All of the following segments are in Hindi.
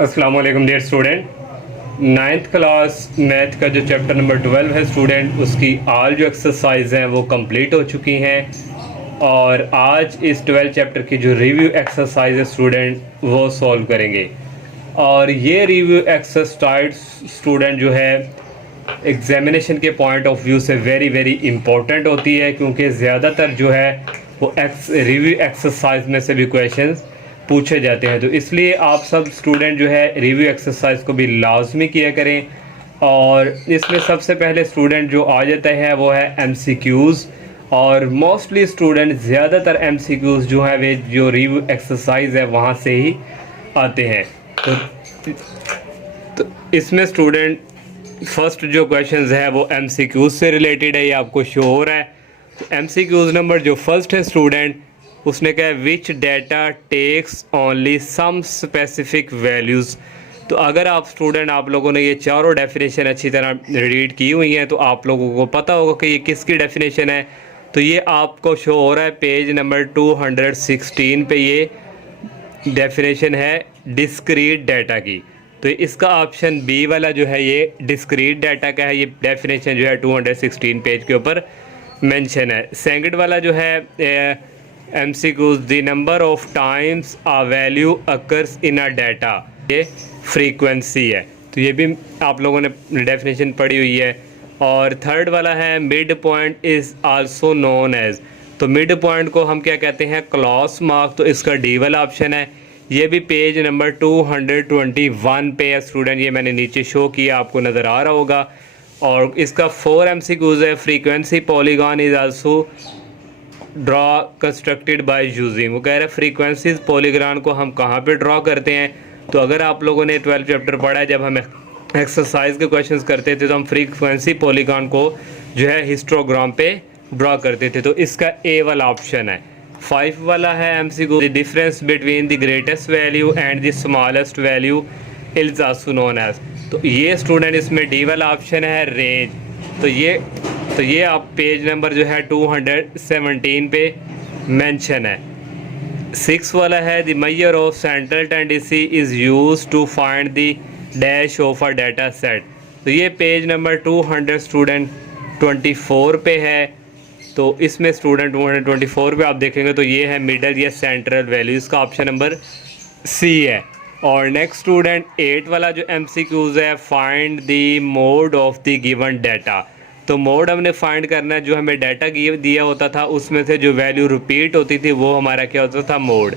अस्सलाम वालेकुम dear student. Ninth class math का जो चैप्टर नंबर 12 है स्टूडेंट, उसकी आल जो एक्सरसाइज हैं वो कंप्लीट हो चुकी हैं और आज इस 12 चैप्टर की जो रिव्यू एक्सरसाइज है स्टूडेंट वो सॉल्व करेंगे। और ये रिव्यू एक्सरसाइज स्टूडेंट जो है एग्जामिनेशन के पॉइंट ऑफ व्यू से वेरी वेरी इंपॉर्टेंट होती है, क्योंकि ज़्यादातर जो है वो रिव्यू एक्सरसाइज में से भी क्वेश्चंस पूछे जाते हैं। तो इसलिए आप सब स्टूडेंट जो है रिव्यू एक्सरसाइज को भी लाजमी किया करें। और इसमें सबसे पहले स्टूडेंट जो आ जाता है वो है एमसीक्यूज़, और मोस्टली स्टूडेंट ज़्यादातर एमसीक्यूज़ जो है वे जो रिव्यू एक्सरसाइज है वहाँ से ही आते हैं। तो इसमें स्टूडेंट फर्स्ट जो क्वेश्चंस है वो एमसीक्यूज़ से रिलेटेड है, ये आपको शो हो रहा है। तो एमसीक्यूज़ नंबर जो फर्स्ट है स्टूडेंट, उसने कहा which data takes only some specific values. तो अगर आप लोगों ने ये चारों डेफिनेशन अच्छी तरह रीड की हुई हैं तो आप लोगों को पता होगा कि ये किसकी डेफिनेशन है। तो ये आपको शो हो रहा है पेज नंबर 216 पे, ये डेफिनेशन है डिस्क्रीट डाटा की। तो इसका ऑप्शन बी वाला जो है ये डिस्क्रीट डाटा का है, ये डेफिनेशन जो है 216 पेज के ऊपर मेंशन है। सेकंड वाला जो है MCQs the number of times a value occurs in a data, ये फ्रीक्वेंसी है। तो ये भी आप लोगों ने डेफिनेशन पढ़ी हुई है। और थर्ड वाला है mid point is also known as. तो मिड पॉइंट को हम क्या कहते हैं? Class mark. तो इसका डी वाला ऑप्शन है। ये भी पेज नंबर 221 पे है स्टूडेंट, ये मैंने नीचे शो किया, आपको नज़र आ रहा होगा। और इसका 4 एमसीक्यूज़ है। Frequency polygon is also draw constructed by using. वो कह रहे हैं फ्रीक्वेंसीज पॉलीग्रान को हम कहाँ पे ड्रॉ करते हैं। तो अगर आप लोगों ने 12 चैप्टर पढ़ा है, जब हम एक्सरसाइज के क्वेश्चंस करते थे तो हम फ्रीक्वेंसी पॉलीगॉन को जो है हिस्टोग्राम पे ड्रॉ करते थे। तो इसका ए वाला ऑप्शन है। 5 वाला है MCQ the difference between the greatest value and the smallest value is also known as. तो ये स्टूडेंट इसमें डी वाला ऑप्शन है रेंज। तो ये आप पेज नंबर जो है 217 पे मेंशन है। 6 वाला है the measure of central tendency is use to find the dash of a data set. तो ये पेज नंबर 200 स्टूडेंट 24 पे है। तो इसमें स्टूडेंट 224 पे आप देखेंगे तो ये है मिडल या सेंट्रल वैल्यू, इसका ऑप्शन नंबर सी है। और नेक्स्ट स्टूडेंट 8 वाला जो एमसीक्यूज़ है find the mode of the given data. तो मोड हमने फाइंड करना है, जो हमें डाटा दिया होता था उसमें से जो वैल्यू रिपीट होती थी वो हमारा क्या होता था? मोड।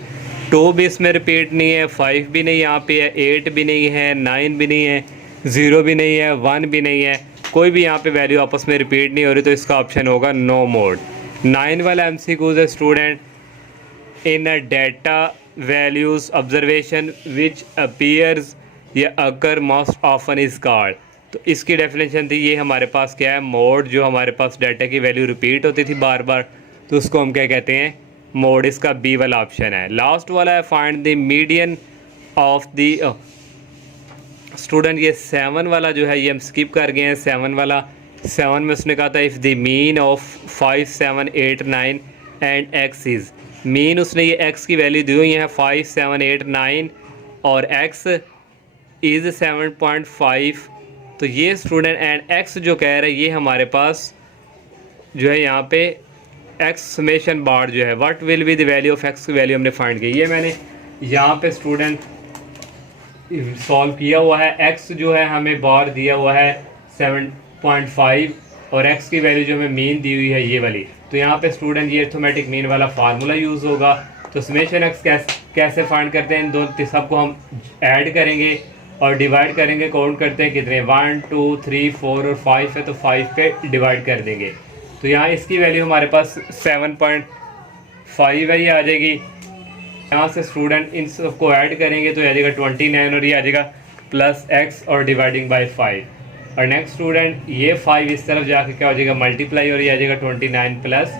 2 भी इसमें रिपीट नहीं है, 5 भी नहीं यहाँ पे है, 8 भी नहीं है, 9 भी नहीं है, 0 भी नहीं है, 1 भी नहीं है, कोई भी यहाँ पे वैल्यू आपस में रिपीट नहीं हो रही। तो इसका ऑप्शन होगा नो मोड। 9 वाला एमसीक्यूज़ है student in a data values observation which appears या अकर मोस्ट ऑफन इज कॉल्ड। तो इसकी डेफिनेशन थी, ये हमारे पास क्या है? मोड। जो हमारे पास डाटा की वैल्यू रिपीट होती थी बार बार, तो उसको हम क्या कहते हैं? मोड। इसका बी वाला ऑप्शन है। लास्ट वाला है find the median of the student. ये 7 वाला जो है ये हम स्किप कर गए हैं। 7 वाला, 7 में उसने कहा था if the mean of 5, 7, 8, 9 and x is. Mean उसने ये एक्स की वैल्यू दी हुई है 5, 7, 8, 9 और एक्स इज़ 7.5। तो ये स्टूडेंट एंड एक्स जो कह रहे हैं ये हमारे पास जो है यहाँ पे एक्स समेशन बार जो है what will be the value of x की वैल्यू हमने फाइंड की। ये मैंने यहाँ पे स्टूडेंट सॉल्व किया हुआ है। एक्स जो है हमें बार दिया हुआ है 7.5 और एक्स की वैल्यू जो हमें मीन दी हुई है ये वाली। तो यहाँ पे स्टूडेंट ये अर्थमेटिक मीन वाला फार्मूला यूज़ होगा। तो समेशन एक्स कैसे फाइंड करते हैं? इन दोनों सबको हम ऐड करेंगे और डिवाइड करेंगे। काउंट करते हैं कितने, 1, 2, 3, 4 और 5 है, तो 5 पे डिवाइड कर देंगे। तो यहाँ इसकी वैल्यू हमारे पास 7.5 है, ये आ जाएगी। यहाँ से स्टूडेंट इन सबको ऐड करेंगे तो आ जाएगा 29 और ये आ जाएगा प्लस एक्स और डिवाइडिंग बाय 5। और नेक्स्ट स्टूडेंट ये 5 इस तरफ जाके क्या हो जाएगा? मल्टीप्लाई, और ये आ जाएगा 29 प्लस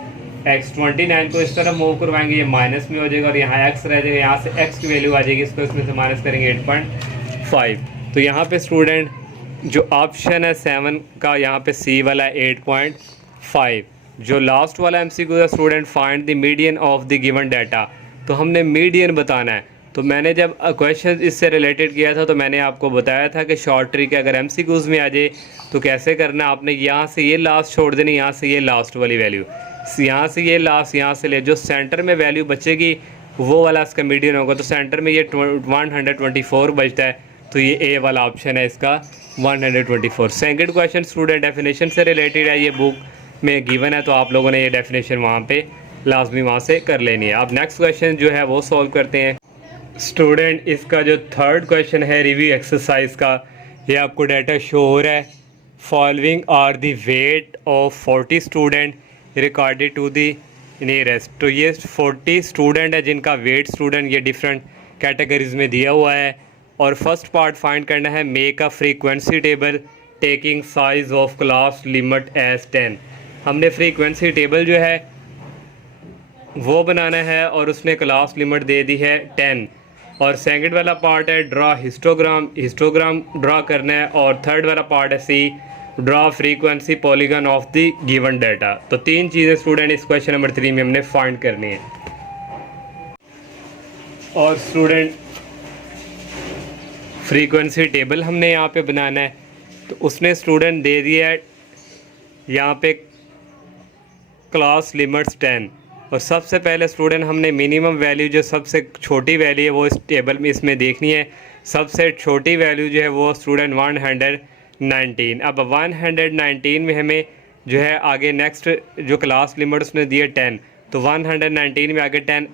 एक्स। 29 को इस तरफ मूव करवाएंगे, ये माइनस में हो जाएगा और यहाँ एक्स रह जाएगा। यहाँ से एक्स की वैल्यू आ जाएगी, इसको इसमें से माइनस करेंगे 8.5। तो यहाँ पे स्टूडेंट जो ऑप्शन है 7 का, यहाँ पे सी वाला 8.5। जो लास्ट वाला एमसीक्यू है student find the median of the given data. तो हमने मीडियन बताना है। तो मैंने जब क्वेश्चन इससे रिलेटेड किया था तो मैंने आपको बताया था कि शॉर्ट ट्रिक अगर एमसीक्यूज़ में आ जाए तो कैसे करना, आपने यहाँ से ये लास्ट छोड़ देनी, यहाँ से ये लास्ट वाली वैल्यू, यहाँ से ये लास्ट, यहाँ से ले, जो सेंटर में वैल्यू बचेगी वो वाला इसका मीडियन होगा। तो सेंटर में ये 124 बचता है, तो ये ए वाला ऑप्शन है इसका 124। सेकंड क्वेश्चन स्टूडेंट डेफिनेशन से रिलेटेड है, ये बुक में गिवन है, तो आप लोगों ने ये डेफिनेशन वहाँ पे लाजमी वहाँ से कर लेनी है। अब नेक्स्ट क्वेश्चन जो है वो सॉल्व करते हैं। स्टूडेंट इसका जो थर्ड क्वेश्चन है रिव्यू एक्सरसाइज का, ये आपको डाटा शो हो रहा है। Following are the weight of 40 student recorded to the nearest. तो ये 40 स्टूडेंट है जिनका वेट स्टूडेंट ये डिफरेंट कैटेगरीज में दिया हुआ है। और फर्स्ट पार्ट फाइंड करना है, make a frequency table taking size of class limit as 10। हमने फ्रीक्वेंसी टेबल जो है वो बनाना है और उसने क्लास लिमिट दे दी है 10। और सेकंड वाला पार्ट है ड्रा हिस्टोग्राम ड्रा करना है। और थर्ड वाला पार्ट है C draw frequency polygon of the given data. तो तीन चीज़ें स्टूडेंट इस क्वेश्चन नंबर 3 में हमने फाइंड करनी है। और स्टूडेंट फ्रीक्वेंसी टेबल हमने यहाँ पे बनाना है, तो उसने स्टूडेंट दे दिया है यहाँ पे क्लास लिमिट्स 10। और सबसे पहले स्टूडेंट हमने मिनिमम वैल्यू जो सबसे छोटी वैल्यू है वो इस टेबल में इसमें देखनी है। सबसे छोटी वैल्यू जो है वो स्टूडेंट 119। अब 119 में हमें जो है आगे नेक्स्ट जो क्लास लिमिट उसने दिए 10, तो 119 में आगे 10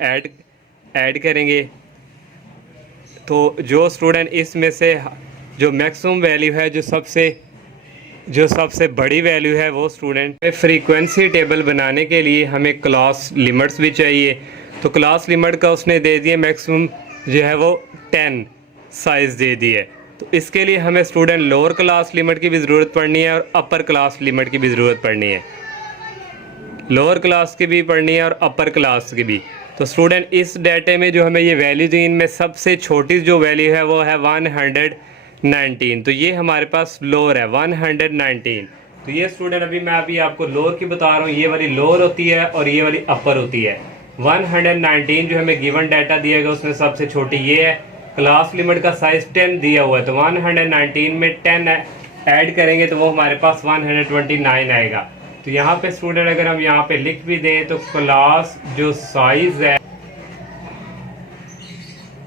ऐड करेंगे। तो जो स्टूडेंट इसमें से जो मैक्सिमम वैल्यू है जो सबसे बड़ी वैल्यू है वो स्टूडेंट फ्रीक्वेंसी टेबल बनाने के लिए हमें क्लास लिमिट्स भी चाहिए। तो क्लास लिमिट का उसने दे दिए मैक्सिमम जो है वो 10 साइज़ दे दी है। तो इसके लिए हमें स्टूडेंट लोअर क्लास लिमिट की भी ज़रूरत पड़नी है और अपर क्लास लिमिट की भी ज़रूरत पड़नी है। लोअर क्लास की भी पढ़नी है और अपर क्लास की भी। तो स्टूडेंट इस डाटे में जो हमें ये वैल्यू दी, इनमें सबसे छोटी जो वैल्यू है वो है 119। तो ये हमारे पास लोअर है 119। तो ये स्टूडेंट मैं आपको लोअर की बता रहा हूँ, ये वाली लोअर होती है और ये वाली अपर होती है। 119 जो हमें गिवन डाटा दिया गया उसमें सबसे छोटी ये है। क्लास लिमिट का साइज 10 दिया हुआ है, तो 119 में 10 ऐड करेंगे तो वो हमारे पास 129 आएगा। तो यहाँ पे स्टूडेंट अगर हम यहाँ पे लिख भी दें तो क्लास जो साइज है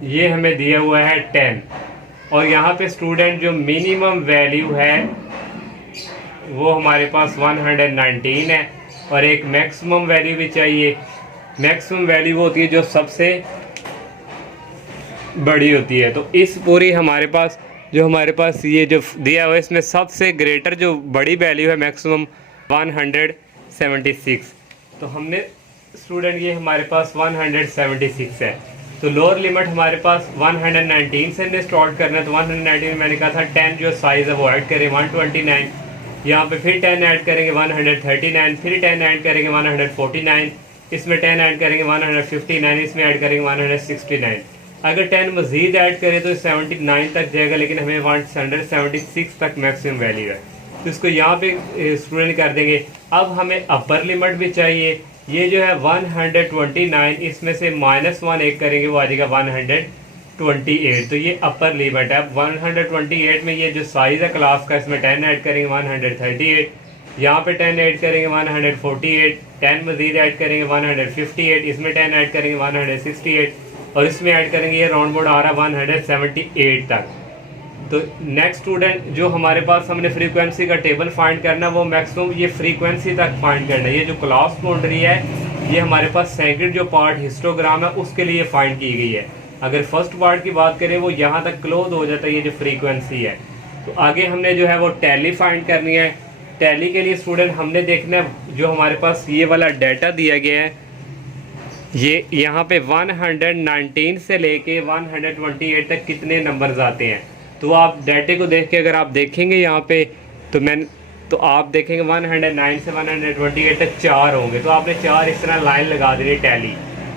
ये हमें दिया हुआ है 10। और यहाँ पे स्टूडेंट जो मिनिमम वैल्यू है वो हमारे पास 119 है। और एक मैक्सिमम वैल्यू भी चाहिए। मैक्सिमम वैल्यू वो होती है जो सबसे बड़ी होती है। तो इस पूरी हमारे पास ये जो दिया हुआ है इसमें सबसे ग्रेटर जो बड़ी वैल्यू है मैक्सिमम 176। तो हमने स्टूडेंट ये हमारे पास 176 है। तो लोअर लिमिट हमारे पास 119 से हमने स्टार्ट करना है। तो 119 में मैंने कहा था 10 जो साइज़ है वो ऐड करें 129। यहाँ पे फिर 10 ऐड करेंगे 139, फिर 10 ऐड करेंगे 149, इसमें 10 ऐड करेंगे 159, इसमें ऐड करेंगे 169। अगर 10 मज़ीद ऐड करें तो 79 तक जाएगा, लेकिन हमें 176 तक मैक्सिमम वैल्यू है। तो इसको यहाँ पे स्टूडेंट कर देंगे। अब हमें अपर लिमिट भी चाहिए। ये जो है 129, इसमें से -1 एक करेंगे वो आ जाएगा 128। तो ये अपर लिमिट है। 128 में ये जो साइज़ है क्लास का इसमें 10 ऐड करेंगे 138, यहाँ पे 10 ऐड करेंगे 148, 10 मज़ीद ऐड करेंगे 158, इसमें 10 ऐड करेंगे 168 और इसमें ऐड करेंगे ये राउंड बोर्ड आ रहा है 178 तक। तो नेक्स्ट स्टूडेंट जो हमारे पास हमने फ्रीक्वेंसी का टेबल फाइंड करना वो मैक्सिमम ये फ्रीक्वेंसी तक फाइंड करना है। ये जो क्लास बाउंड्री है ये हमारे पास सेकंड जो पार्ट हिस्टोग्राम है उसके लिए फाइंड की गई है। अगर फर्स्ट पार्ट की बात करें वो यहाँ तक क्लोज हो जाता है ये जो फ्रीक्वेंसी है। तो आगे हमने जो है वो टैली फाइंड करनी है। टैली के लिए स्टूडेंट हमने देखना है जो हमारे पास ये वाला डाटा दिया गया है ये यहाँ पे 119 से लेके 128 तक कितने नंबर्स आते हैं। तो आप डाटे को देख के अगर आप देखेंगे यहाँ पे तो आप देखेंगे 109 से 128 तक 4 होंगे। तो आपने 4 इस तरह लाइन लगा दी टैली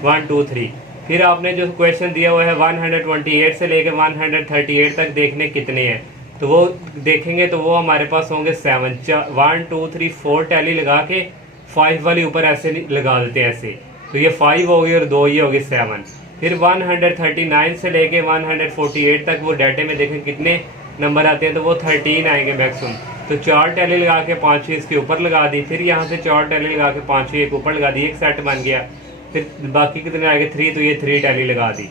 1 2 3। फिर आपने जो क्वेश्चन दिया हुआ है 128 से लेकर 138 तक देखने कितने हैं, तो वो देखेंगे तो वो हमारे पास होंगे 7। 1 2 3 4 टैली लगा के 5 वाली ऊपर ऐसे लगा देते हैं ऐसे। तो ये 5 हो गई और 2 ये हो गई 7। फिर 139 से लेके 148 तक वो डाटे में देखें कितने नंबर आते हैं, तो वो 13 आएंगे मैक्सिमम। तो 4 टैली लगा के 5 इसके ऊपर लगा दी, फिर यहाँ से 4 टैली लगा के 5 एक ऊपर लगा दी, एक सेट बन गया। फिर बाकी कितने आएंगे 3, तो ये 3 टैली लगा दी।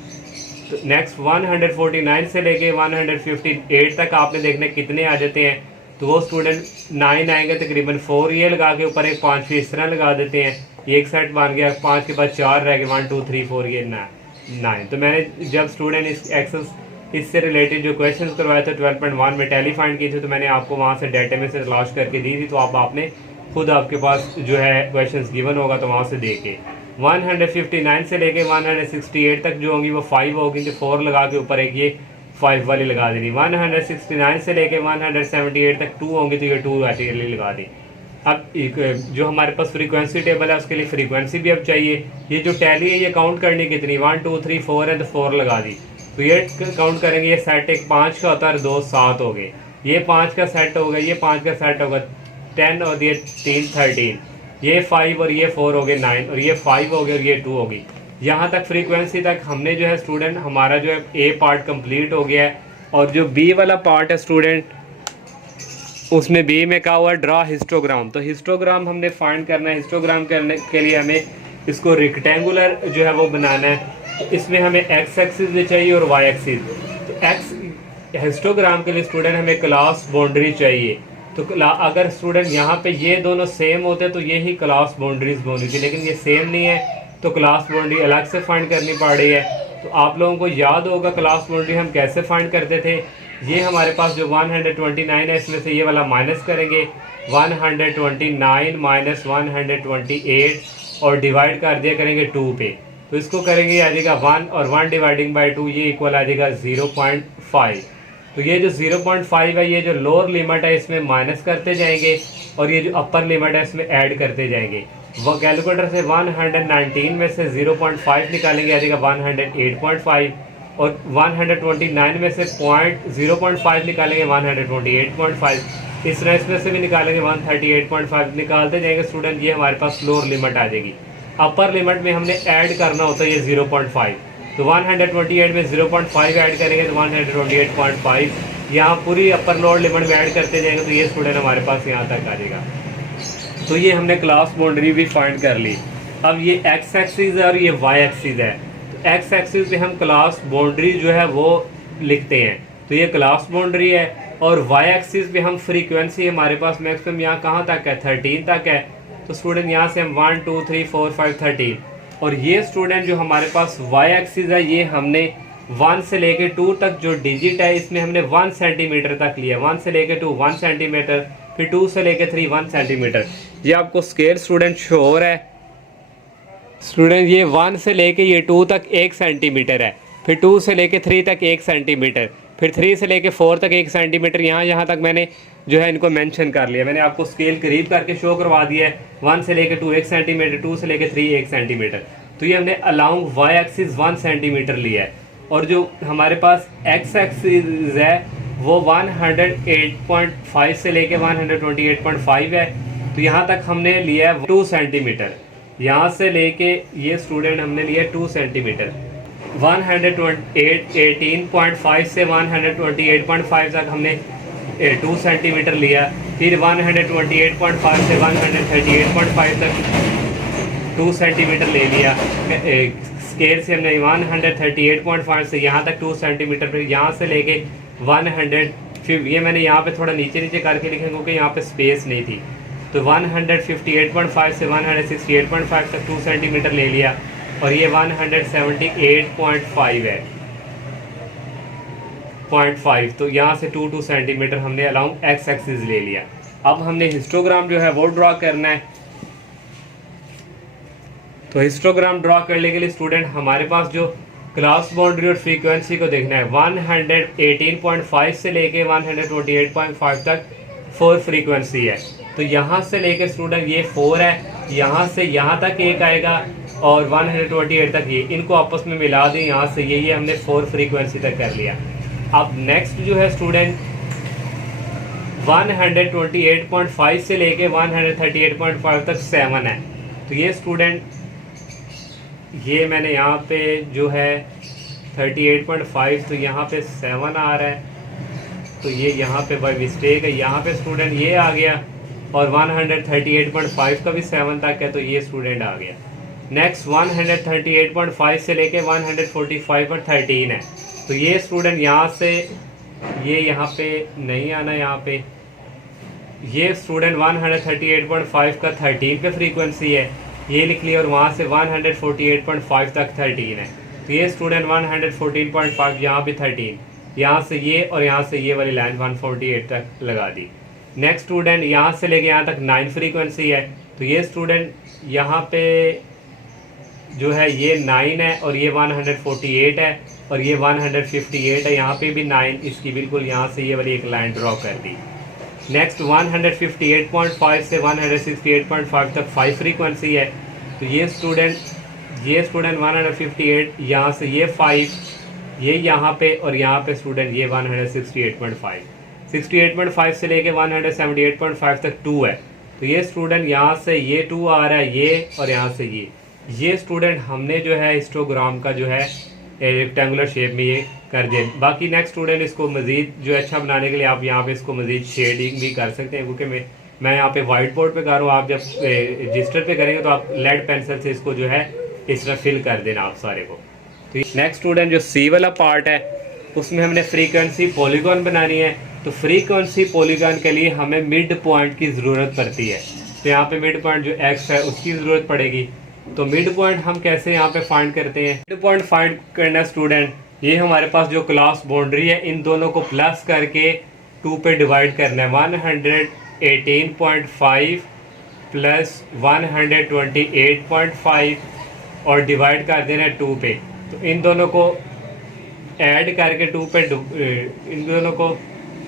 तो नेक्स्ट 149 से लेके 158 तक आपने देखना कितने आ जाते हैं, तो वो स्टूडेंट 9 आएंगे तकरीबन। 4 ये लगा के ऊपर एक 5 इस तरह लगा देते हैं, ये एक सेट बन गया। 5 के बाद 4 रह गए, 1 2 3 4 ये 9। तो मैंने जब स्टूडेंट इस एक्सेस इससे रिलेटेड जो क्वेश्चन करवाए थे 12.1 में टैली फाइंड की थी, तो मैंने आपको वहाँ से डाटा में से तलाश करके दी थी। तो आपने खुद आपके पास जो है क्वेश्चन गिवन होगा तो वहाँ से देखे। 159 से लेके 168 तक जो होंगी वो 5 होगी, तो 4 लगा के ऊपर एक ये 5 वाली लगा देनी। 169 से लेके 178 तक 2 होंगी, तो ये 2 वाली लगा दी। अब जो हमारे पास फ्रीक्वेंसी टेबल है उसके लिए फ्रीक्वेंसी भी अब चाहिए। ये जो टैली है ये काउंट करनी कितनी, 1 2 3 4 है, तो 4 लगा दी। तो ये काउंट करेंगे, ये सेट एक 5 का होता है और 2 7 हो गए, ये 5 का सेट होगा, ये 5 का सेट होगा 10 और ये 3 13, ये 5 और ये 4 हो गए 9, और ये 5 हो गए और ये 2 हो गई। यहाँ तक फ्रीक्वेंसी तक हमने जो है स्टूडेंट हमारा जो है ए पार्ट कंप्लीट हो गया है। और जो बी वाला पार्ट है स्टूडेंट, उसमें बी में क्या हुआ, ड्रा हिस्टोग्राम। तो हिस्टोग्राम हमने फाइंड करना है। हिस्टोग्राम करने के लिए हमें इसको रेक्टेंगुलर जो है वो बनाना है। तो इसमें हमें एक्स एक्सिस भी चाहिए और वाई एक्सिस। तो एक्स हिस्टोग्राम के लिए स्टूडेंट हमें क्लास बाउंड्री चाहिए। तो अगर स्टूडेंट यहाँ पे ये दोनों सेम होते तो ये ही क्लास बाउंड्रीज बोली थी, लेकिन ये सेम नहीं है, तो क्लास बाउंड्री अलग से फाइंड करनी पड़ रही है। तो आप लोगों को याद होगा क्लास बाउंड्री हम कैसे फाइंड करते थे। ये हमारे पास जो 129 है इसमें से ये वाला माइनस करेंगे, 129 माइनस 128 और डिवाइड कर दिया करेंगे 2 पे। तो इसको करेंगे आ जाएगा 1 और 1 डिवाइडिंग बाई 2, ये इक्वल आ जाएगा 0.5। तो ये जो 0.5 है, ये जो लोअर लिमिट है इसमें माइनस करते जाएंगे और ये जो अपर लिमिट है इसमें ऐड करते जाएंगे। वो कैलकुलेटर से 119 में से 0.5 निकालेंगे, आ जाएगा 108.5 और 129 में से 0.5 निकालेंगे 128.5। इस तरह इसमें से भी निकालेंगे 138.5, निकालते जाएंगे स्टूडेंट। ये हमारे पास लोअर लिमिट आ जाएगी। अपर लिमिट में हमने ऐड करना होता है ये 0.5, तो 128 में 0.5 ऐड करेंगे तो 128.5, यहाँ पूरी अपर लोअर लिमिट में ऐड करते जाएंगे, तो ये स्टूडेंट हमारे पास यहाँ तक आ जाएगा। तो ये हमने क्लास बाउंड्री भी फाइंड कर ली। अब ये एक्स एक्सिस है और ये वाई एक्सिस है। तो एक्स एक्सिस पे हम क्लास बाउंड्री जो है वो लिखते हैं, तो ये क्लास बाउंड्री है। और वाई एक्सिस पे हम फ्रीक्वेंसी हमारे पास मैक्सिमम यहाँ कहाँ तक है, 13 तक है। तो स्टूडेंट यहाँ से हम 1 2 3 4 5 13, और ये स्टूडेंट जो हमारे पास वाई एक्सिस है ये हमने 1 से लेके 2 तक जो डिजिट है इसमें हमने 1 सेंटीमीटर तक लिया। 1 से लेके 2 1 सेंटीमीटर, फिर 2 से लेके 3 1 सेंटीमीटर। ये आपको स्केल स्टूडेंट शो हो रहा है स्टूडेंट, ये 1 से लेके ये 2 तक 1 सेंटीमीटर है, फिर 2 से लेके 3 तक 1 सेंटीमीटर, फिर 3 से लेके 4 तक 1 सेंटीमीटर। यहाँ तक मैंने जो है इनको मेंशन कर लिया। मैंने आपको स्केल करीब करके शो करवा दिया है। 1 से लेके 2 1 सेंटीमीटर, 2 से लेके 3 1 सेंटीमीटर। तो ये हमने अलाउंग वाई एक्सिस 1 सेंटीमीटर लिया है। और जो हमारे पास एक्स एक्सिस है वो 108.5 से लेके 128.5 है। तो यहाँ तक हमने लिया है 2 सेंटीमीटर। यहाँ से लेके ये स्टूडेंट हमने लिया 2 सेंटीमीटर। 118.5 से 128.5 तक हमने 2 सेंटीमीटर लिया। फिर 128.5 से 138.5 तक 2 सेंटीमीटर ले लिया। स्केल से हमने 138.5 से यहाँ तक 2 सेंटीमीटर, फिर यहाँ से लेके 100, फिर ये मैंने यहाँ पे थोड़ा नीचे करके लिखा क्योंकि यहाँ पे स्पेस नहीं थी। तो 158.5 से 168.5 तक 2 सेंटीमीटर ले लिया। और ये 178.5 है 0.5, तो यहाँ से 2 सेंटीमीटर हमने अलाउंग एक्स एक्सिस ले लिया। अब हमने हिस्टोग्राम जो है वो ड्रॉ करना है। तो हिस्टोग्राम ड्रॉ करने के लिए स्टूडेंट हमारे पास जो क्लास बाउंड्री और फ्रीक्वेंसी को देखना है। 118.5 से लेके 128.5 तक 4 फ्रीक्वेंसी है। तो यहाँ से लेके स्टूडेंट ये 4 है, यहाँ से यहाँ तक एक आएगा और 128 तक ये, इनको आपस में मिला दें यहाँ से ये हमने 4 फ्रीक्वेंसी तक कर लिया। अब नेक्स्ट जो है स्टूडेंट 128.5 से लेके 138.5 तक 7 है। तो ये स्टूडेंट ये मैंने यहाँ पे जो है 38.5, तो यहाँ पे 7 आ रहा है, तो ये यहाँ पे बाय मिस्टेक है, यहाँ पे स्टूडेंट ये आ गया, और 138.5 का भी 7 तक है, तो ये स्टूडेंट आ गया। नेक्स्ट 138.5 से लेके 145 पर 13 है, तो ये स्टूडेंट यहाँ से ये यहाँ पे नहीं आना, यहाँ पे ये स्टूडेंट 138.5 का 13 पे फ्रीक्वेंसी है, ये लिख लिया, और वहाँ से 148.5 तक 13 है, तो ये स्टूडेंट 114.5 यहाँ पे 13, यहाँ से ये और यहाँ से ये वाली लाइन 148 तक लगा दी। नेक्स्ट स्टूडेंट यहाँ से लेके यहाँ तक 9 फ्रीक्वेंसी है, तो ये स्टूडेंट यहाँ पे जो है ये 9 है, और ये 148 है, और ये 158 है, यहाँ पे भी 9, इसकी बिल्कुल यहाँ से ये वाली एक लाइन ड्रॉ कर दी। नेक्स्ट 158.5 से 168.5 तक 5 फ्रीक्वेंसी है, तो ये स्टूडेंट 158 यहाँ से ये 5, ये यहाँ पे, और यहाँ पे स्टूडेंट ये 168.5, 68.5 से लेके 178.5 तक 2 है, तो ये स्टूडेंट यहाँ से ये 2 आ रहा है, ये और यहाँ से ये स्टूडेंट हमने जो है हिस्टोग्राम का जो है रेक्टेंगुलर शेप में ये कर दिया। बाकी नेक्स्ट स्टूडेंट इसको मज़ीद जो अच्छा बनाने के लिए आप यहाँ पे इसको मज़ीद शेडिंग भी कर सकते हैं, क्योंकि मैं यहाँ पे वाइट बोर्ड पे कर रहा हूँ, आप जब रजिस्टर पे करेंगे तो आप लेड पेंसिल से इसको जो है इस तरह फिल कर देना आप सारे को। तो नेक्स्ट स्टूडेंट जो सी वाला पार्ट है उसमें हमने फ्रीक्वेंसी पॉलीगॉन बनानी है, तो फ्रीक्वेंसी पॉलीगॉन के लिए हमें मिड पॉइंट की ज़रूरत पड़ती है, तो यहाँ पे मिड पॉइंट जो एक्स है उसकी ज़रूरत पड़ेगी। तो मिड पॉइंट हम कैसे यहाँ पे फाइंड करते हैं? मिड पॉइंट फाइंड करना स्टूडेंट, ये हमारे पास जो क्लास बाउंड्री है इन दोनों को प्लस करके 2 पे डिवाइड करना है, 118.5 प्लस 128.5 और डिवाइड कर देना है 2 पे। तो इन दोनों को ऐड करके 2 पे इन दोनों को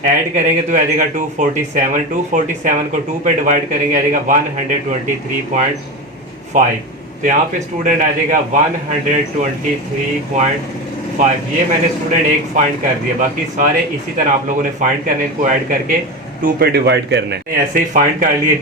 ऐड करेंगे तो आ जाएगा 247, 247 को 2 पे डिवाइड करेंगे आ जाएगा 123.5, तो यहाँ पे स्टूडेंट आ जाएगा 123.5। ये मैंने स्टूडेंट एक फाइंड कर दिया, बाकी सारे इसी तरह आप लोगों ने फाइंड करने, इनको ऐड करके 2 पे डिवाइड करना है। ऐसे ही फाइंड कर लिए,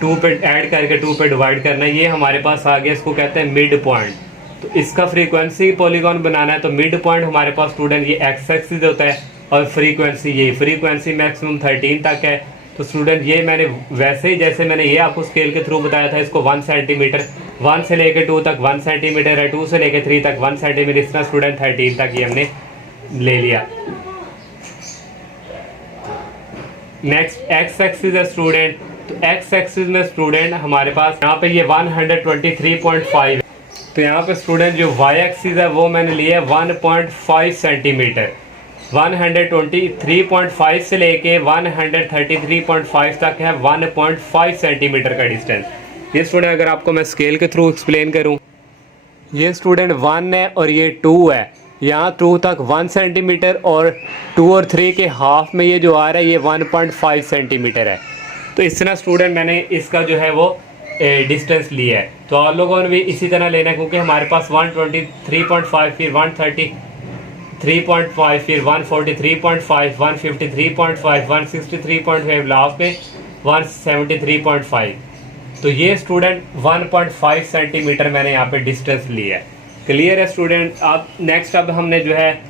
2 पे ऐड करके 2 पे डिवाइड करना है, ये हमारे पास आ गया, इसको कहते हैं मिड पॉइंट। तो इसका फ्रीक्वेंसी पॉलीगॉन बनाना है, तो मिड पॉइंट हमारे पास स्टूडेंट ये एक्स एक्सिस होता है, और फ्रीक्वेंसी ये फ्रीक्वेंसी मैक्सिमम 13 तक है। तो स्टूडेंट ये मैंने वैसे ही जैसे मैंने ये आपको स्केल के थ्रू बताया था, इसको 1 सेंटीमीटर 1 से लेके 2 तक 1 सेंटीमीटर है, 2 से लेके 3 तक 1 सेंटीमीटर, इस तरह स्टूडेंट 13 तक ये हमने ले लिया। नेक्स्ट एक्स एक्सिस है स्टूडेंट, तो एक्स एक्सिस में स्टूडेंट हमारे पास यहाँ पे ये 123.5 है, तो यहाँ पे स्टूडेंट जो वाई एक्सिस है वो मैंने लिया 1.5 सेंटीमीटर, 123.5 से लेके 133.5 तक है 1.5 सेंटीमीटर का डिस्टेंस। ये स्टूडेंट अगर आपको मैं स्केल के थ्रू एक्सप्लेन करूँ, ये स्टूडेंट 1 है और ये 2 है, यहाँ 2 तक 1 सेंटीमीटर और 2 और 3 के हाफ में ये जो आ रहा है ये 1.5 सेंटीमीटर है। तो इस तरह स्टूडेंट मैंने इसका जो है वो डिस्टेंस लिया है, तो आप लोगों ने भी इसी तरह लेना है, क्योंकि हमारे पास 123.5 फिर 133.5 फिर 143.5 153.5 163.5 लास्ट में 173.5, तो ये स्टूडेंट 1.5 सेंटीमीटर मैंने यहाँ पे डिस्टेंस लिया है। क्लियर है स्टूडेंट? अब नेक्स्ट अब हमने जो है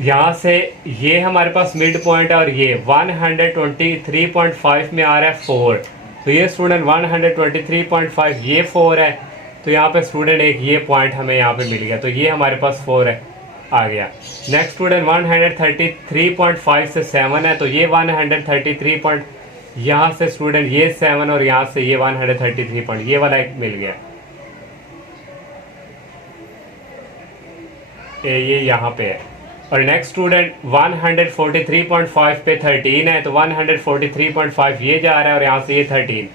यहाँ से ये हमारे पास मिड पॉइंट है, और ये 123.5 में आ रहा है 4, तो ये स्टूडेंट 123.5 ये 4 है, तो यहाँ पे स्टूडेंट एक ये पॉइंट हमें यहाँ पे मिल गया, तो ये हमारे पास 4 है आ गया। नेक्स्ट स्टूडेंट 133.5 से 7 है, तो ये 133 पॉइंट यहाँ से स्टूडेंट ये 7 और यहाँ से ये 133 पॉइंट ये वाला एक मिल गया, ये यहाँ पे है। और नेक्स्ट स्टूडेंट 143.5 पे 13 है, तो 143.5 ये जा रहा है और यहाँ से ये 13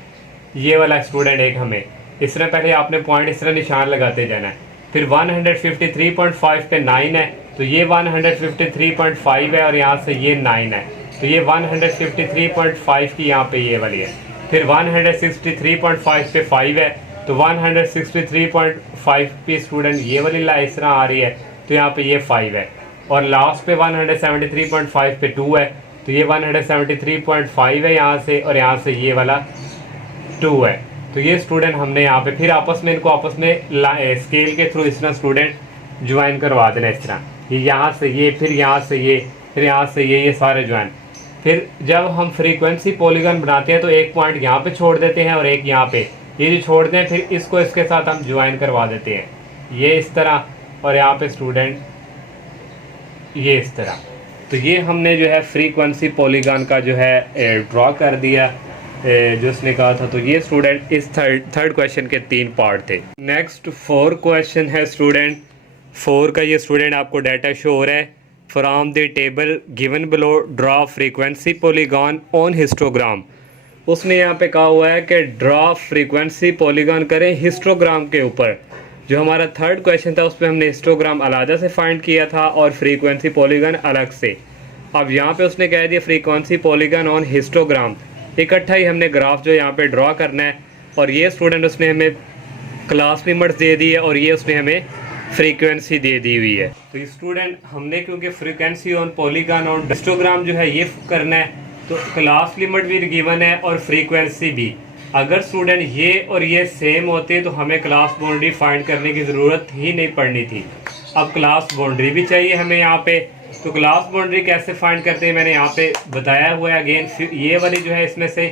ये वाला स्टूडेंट एक हमें, इस तरह पहले आपने पॉइंट इस तरह निशान लगाते जाना है। फिर 153.5 पे 9 है, तो ये 153.5 है और यहाँ से ये 9 है, तो ये 153.5 की यहाँ पे ये वाली है। फिर 163.5 पे 5 है, तो 163.5 पे स्टूडेंट ये वाली लाइन इस तरह आ रही है, तो यहाँ पे ये 5 है। और लास्ट पे 173.5 पे 2 है, तो ये 173.5 है यहाँ से, और यहाँ से ये वाला 2 है। तो ये स्टूडेंट हमने यहाँ पे फिर आपस में इनको आपस में स्केल के थ्रू इस तरह स्टूडेंट ज्वाइन करवा देना इस तरह, ये यहाँ से ये, फिर यहाँ से ये, फिर यहाँ से ये सारे ज्वाइन। फिर जब हम फ्रीक्वेंसी पॉलीगन बनाते हैं तो एक पॉइंट यहाँ पे छोड़ देते हैं और एक यहाँ पे, ये जो छोड़ते हैं फिर इसको इसके साथ हम ज्वाइन करवा देते हैं, ये इस तरह, और यहाँ पे स्टूडेंट ये इस तरह। तो ये हमने जो है फ्रीक्वेंसी पॉलीगन का जो है ड्रॉ कर दिया जो उसने कहा था। तो ये स्टूडेंट इस थर्ड क्वेश्चन के 3 पार्ट थे। नेक्स्ट 4 क्वेश्चन है स्टूडेंट। 4 का ये स्टूडेंट आपको डाटा शो हो रहा है। From the table given below draw frequency polygon on histogram. उसने यहाँ पे कहा हुआ है कि ड्रॉ फ्रीक्वेंसी पॉलीगन करें हिस्टोग्राम के ऊपर। जो हमारा थर्ड क्वेश्चन था उस पर हमने हिस्टोग्राम अलग से फाइंड किया था और फ्रीक्वेंसी पॉलीगन अलग से। अब यहाँ पे उसने कह दिया फ्रीक्वेंसी पॉलीगन ऑन हिस्टोग्राम, इकट्ठा ही हमने ग्राफ जो यहाँ पे ड्रॉ करना है। और ये स्टूडेंट उसने हमें क्लास लिमिट्स दे दी है और ये उसने हमें फ्रीक्वेंसी दे दी हुई है। तो ये स्टूडेंट हमने क्योंकि frequency on polygon on histogram जो है ये करना है, तो क्लास लिमिट भी गिवन है और फ्रीक्वेंसी भी। अगर स्टूडेंट ये और ये सेम होते तो हमें क्लास बाउंड्री फाइंड करने की ज़रूरत ही नहीं पड़नी थी। अब क्लास बाउंड्री भी चाहिए हमें यहाँ पे। तो क्लास बाउंड्री कैसे फाइंड करते हैं मैंने यहाँ पे बताया हुआ है। अगेन ये वाली जो है इसमें से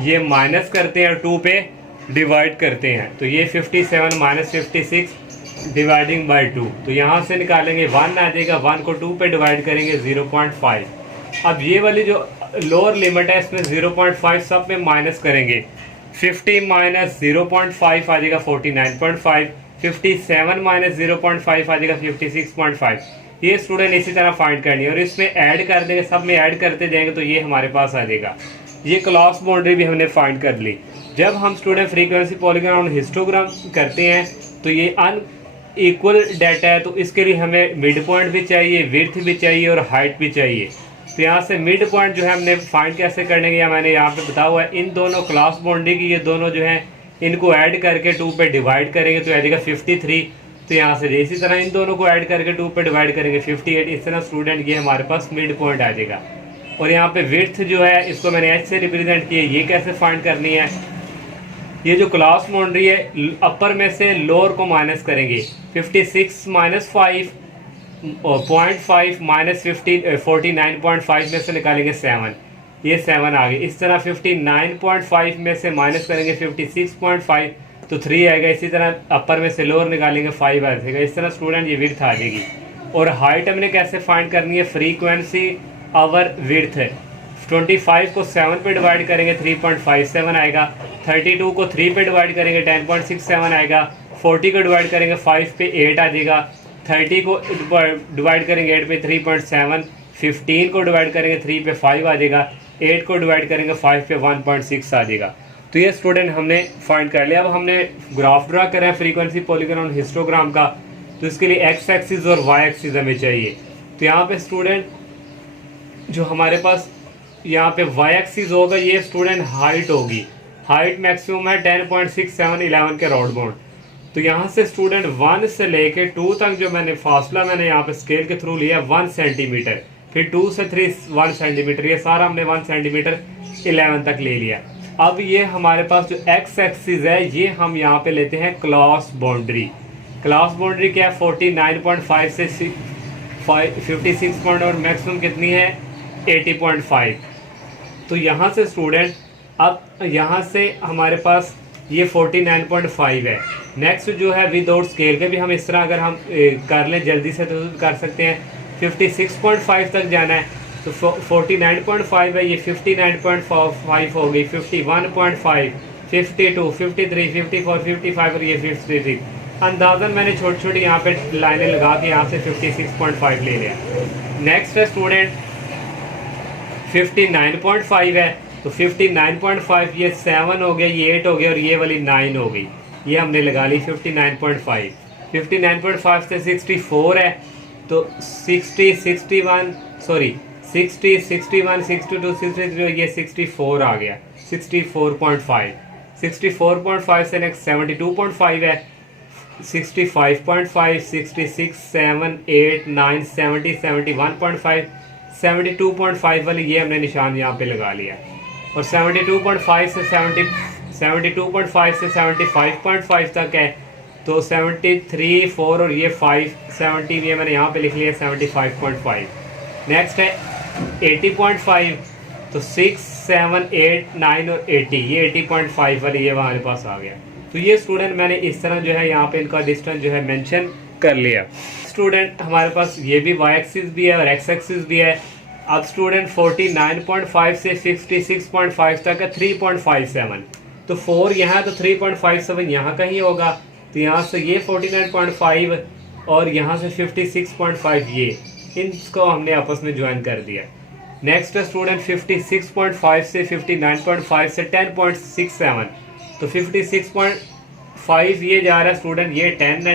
ये माइनस करते हैं और 2 पे डिवाइड करते हैं। तो ये 57 माइनस 56 डिवाइडिंग बाई 2। तो यहाँ से निकालेंगे 1 आ जाएगा, 1 को 2 पे डिवाइड करेंगे 0.5। अब ये वाली जो लोअर लिमिट है इसमें 0.5 सब में माइनस करेंगे। 50 माइनस 0.5 आ जाएगा 49.5, 57 माइनस 0.5 आ जाएगा 56.5। ये स्टूडेंट इसी तरह फाइंड करनी है और इसमें ऐड कर देंगे, सब में ऐड करते जाएंगे तो ये हमारे पास आ जाएगा। ये क्लास बाउंड्री भी हमने फाइंड कर ली। जब हम स्टूडेंट फ्रीक्वेंसी पॉलीगन और हिस्टोग्राम करते हैं तो ये अनइक्वल डाटा है, तो इसके लिए हमें मिड पॉइंट भी चाहिए, विड्थ भी चाहिए और हाइट भी चाहिए। तो यहाँ से मिड पॉइंट जो है हमने फाइंड कैसे करने के, मैंने यहाँ पे बताया हुआ है। इन दोनों क्लास बाउंड्री की ये दोनों जो है इनको ऐड करके 2 पे डिवाइड करेंगे तो आ जाएगा 53। तो यहाँ से इसी तरह इन दोनों को ऐड करके 2 पे डिवाइड करेंगे 58। इस तरह स्टूडेंट ये हमारे पास मिड पॉइंट आ जाएगा। और यहाँ पे विड्थ जो है इसको मैंने एच से रिप्रेजेंट किया। ये कैसे फाइंड करनी है, ये जो क्लास बाउंड्री है अपर में से लोअर को माइनस करेंगे। 56 माइनस 5 0.5 माइनस 49.5 में से निकालेंगे 7, ये 7 आ गए। इस तरह 59.5 में से माइनस करेंगे 56.5 तो 3 आएगा। इसी तरह अपर में से लोअर निकालेंगे 5 आ जाएगा। इस तरह स्टूडेंट ये विड्थ आ जाएगी। और हाइट हमने कैसे फाइंड करनी है, फ्रीक्वेंसी आवर विड्थ है। 25 को 7 पे डिवाइड करेंगे 3.57 आएगा। 32 को 3 पे डिवाइड करेंगे 10.67 आएगा। 40 को डिवाइड करेंगे 5 पे 8 आ जाएगा। 30 को डिवाइड करेंगे 8 पे 3.7। 15 को डिवाइड करेंगे 3 पे 5 आ जाएगा। 8 को डिवाइड करेंगे 5 पे 1.6 आ जाएगा। तो ये स्टूडेंट हमने फाइंड कर लिया। अब हमने ग्राफ ड्रा करा है फ्रीक्वेंसी पॉलीगन और हिस्टोग्राम का, तो इसके लिए एक्स एक्सिस और वाई एक्सिस हमें चाहिए। तो यहाँ पे स्टूडेंट जो हमारे पास यहाँ पे वाई एक्सिस होगा ये स्टूडेंट हाइट होगी। हाइट मैक्सिमम है 10.6711 के राउंड बाउंड। तो यहाँ से स्टूडेंट 1 से लेके 2 तक जो फासला मैंने यहाँ पे स्केल के थ्रू लिया 1 सेंटीमीटर, फिर 2 से 3 1 सेंटीमीटर, ये सारा हमने 1 सेंटीमीटर 11 तक ले लिया। अब ये हमारे पास जो एक्स एक्सिस है ये हम यहाँ पे लेते हैं क्लास बाउंड्री। क्लास बाउंड्री क्या है, 49.5 से 56 पॉइंट और मैक्सिमम कितनी है 80.5। तो यहाँ से स्टूडेंट अब यहाँ से हमारे पास ये 49.5 है। नेक्स्ट जो है विदाउट स्केल के भी हम इस तरह अगर हम कर लें जल्दी से तो कर सकते हैं। 56.5 तक जाना है तो 49.5 है, ये 59.5 हो गई, 51.5, 52, 53, 54, 55 और ये 53। अंदाज़न मैंने छोटी छोटी यहाँ पे लाइनें लगा के यहाँ से 56.5 ले लिया। नेक्स्ट है स्टूडेंट 59.5 है, तो 59.5 ये 7 हो गया, ये 8 हो गया और ये वाली 9 हो गई, ये हमने लगा ली 59.5। 59.5 से 64 है तो 60, 61 सॉरी 60, 61, 62, 63 ये 64 आ गया 64.5। 64.5 से नेक्स्ट 72.5 है, 65.5, 66, 7, 8, 9, 70, 71.5, 72.5 वाली ये हमने निशान यहाँ पे लगा लिया। और 72.5 से 72.5 से 75.5 तक है, तो 73, 4 और ये 5, 70 ये मैंने यहाँ पे लिख लिया 75.5। नेक्स्ट है 80.5, तो 6, 7, 8, 9 और 80, ये 80.5 वाली ये हमारे पास आ गया। तो ये स्टूडेंट मैंने इस तरह जो है यहाँ पे इनका डिस्टेंस जो है मेंशन कर लिया। स्टूडेंट हमारे पास ये भी वाई एक्सिस भी है और एक्स एक्सिस भी है। अब स्टूडेंट 49.5 से 66.5 तक है 3.57, तो 4 यहाँ तो 3.57 यहाँ कहीं होगा, तो यहाँ से ये 49.5 और यहाँ से 56.5 ये इनको हमने आपस में ज्वाइन कर दिया। नेक्स्ट है स्टूडेंट 56.5 से 59.5 से 10.67, तो 56.5 ये जा रहा है स्टूडेंट, ये 10 है,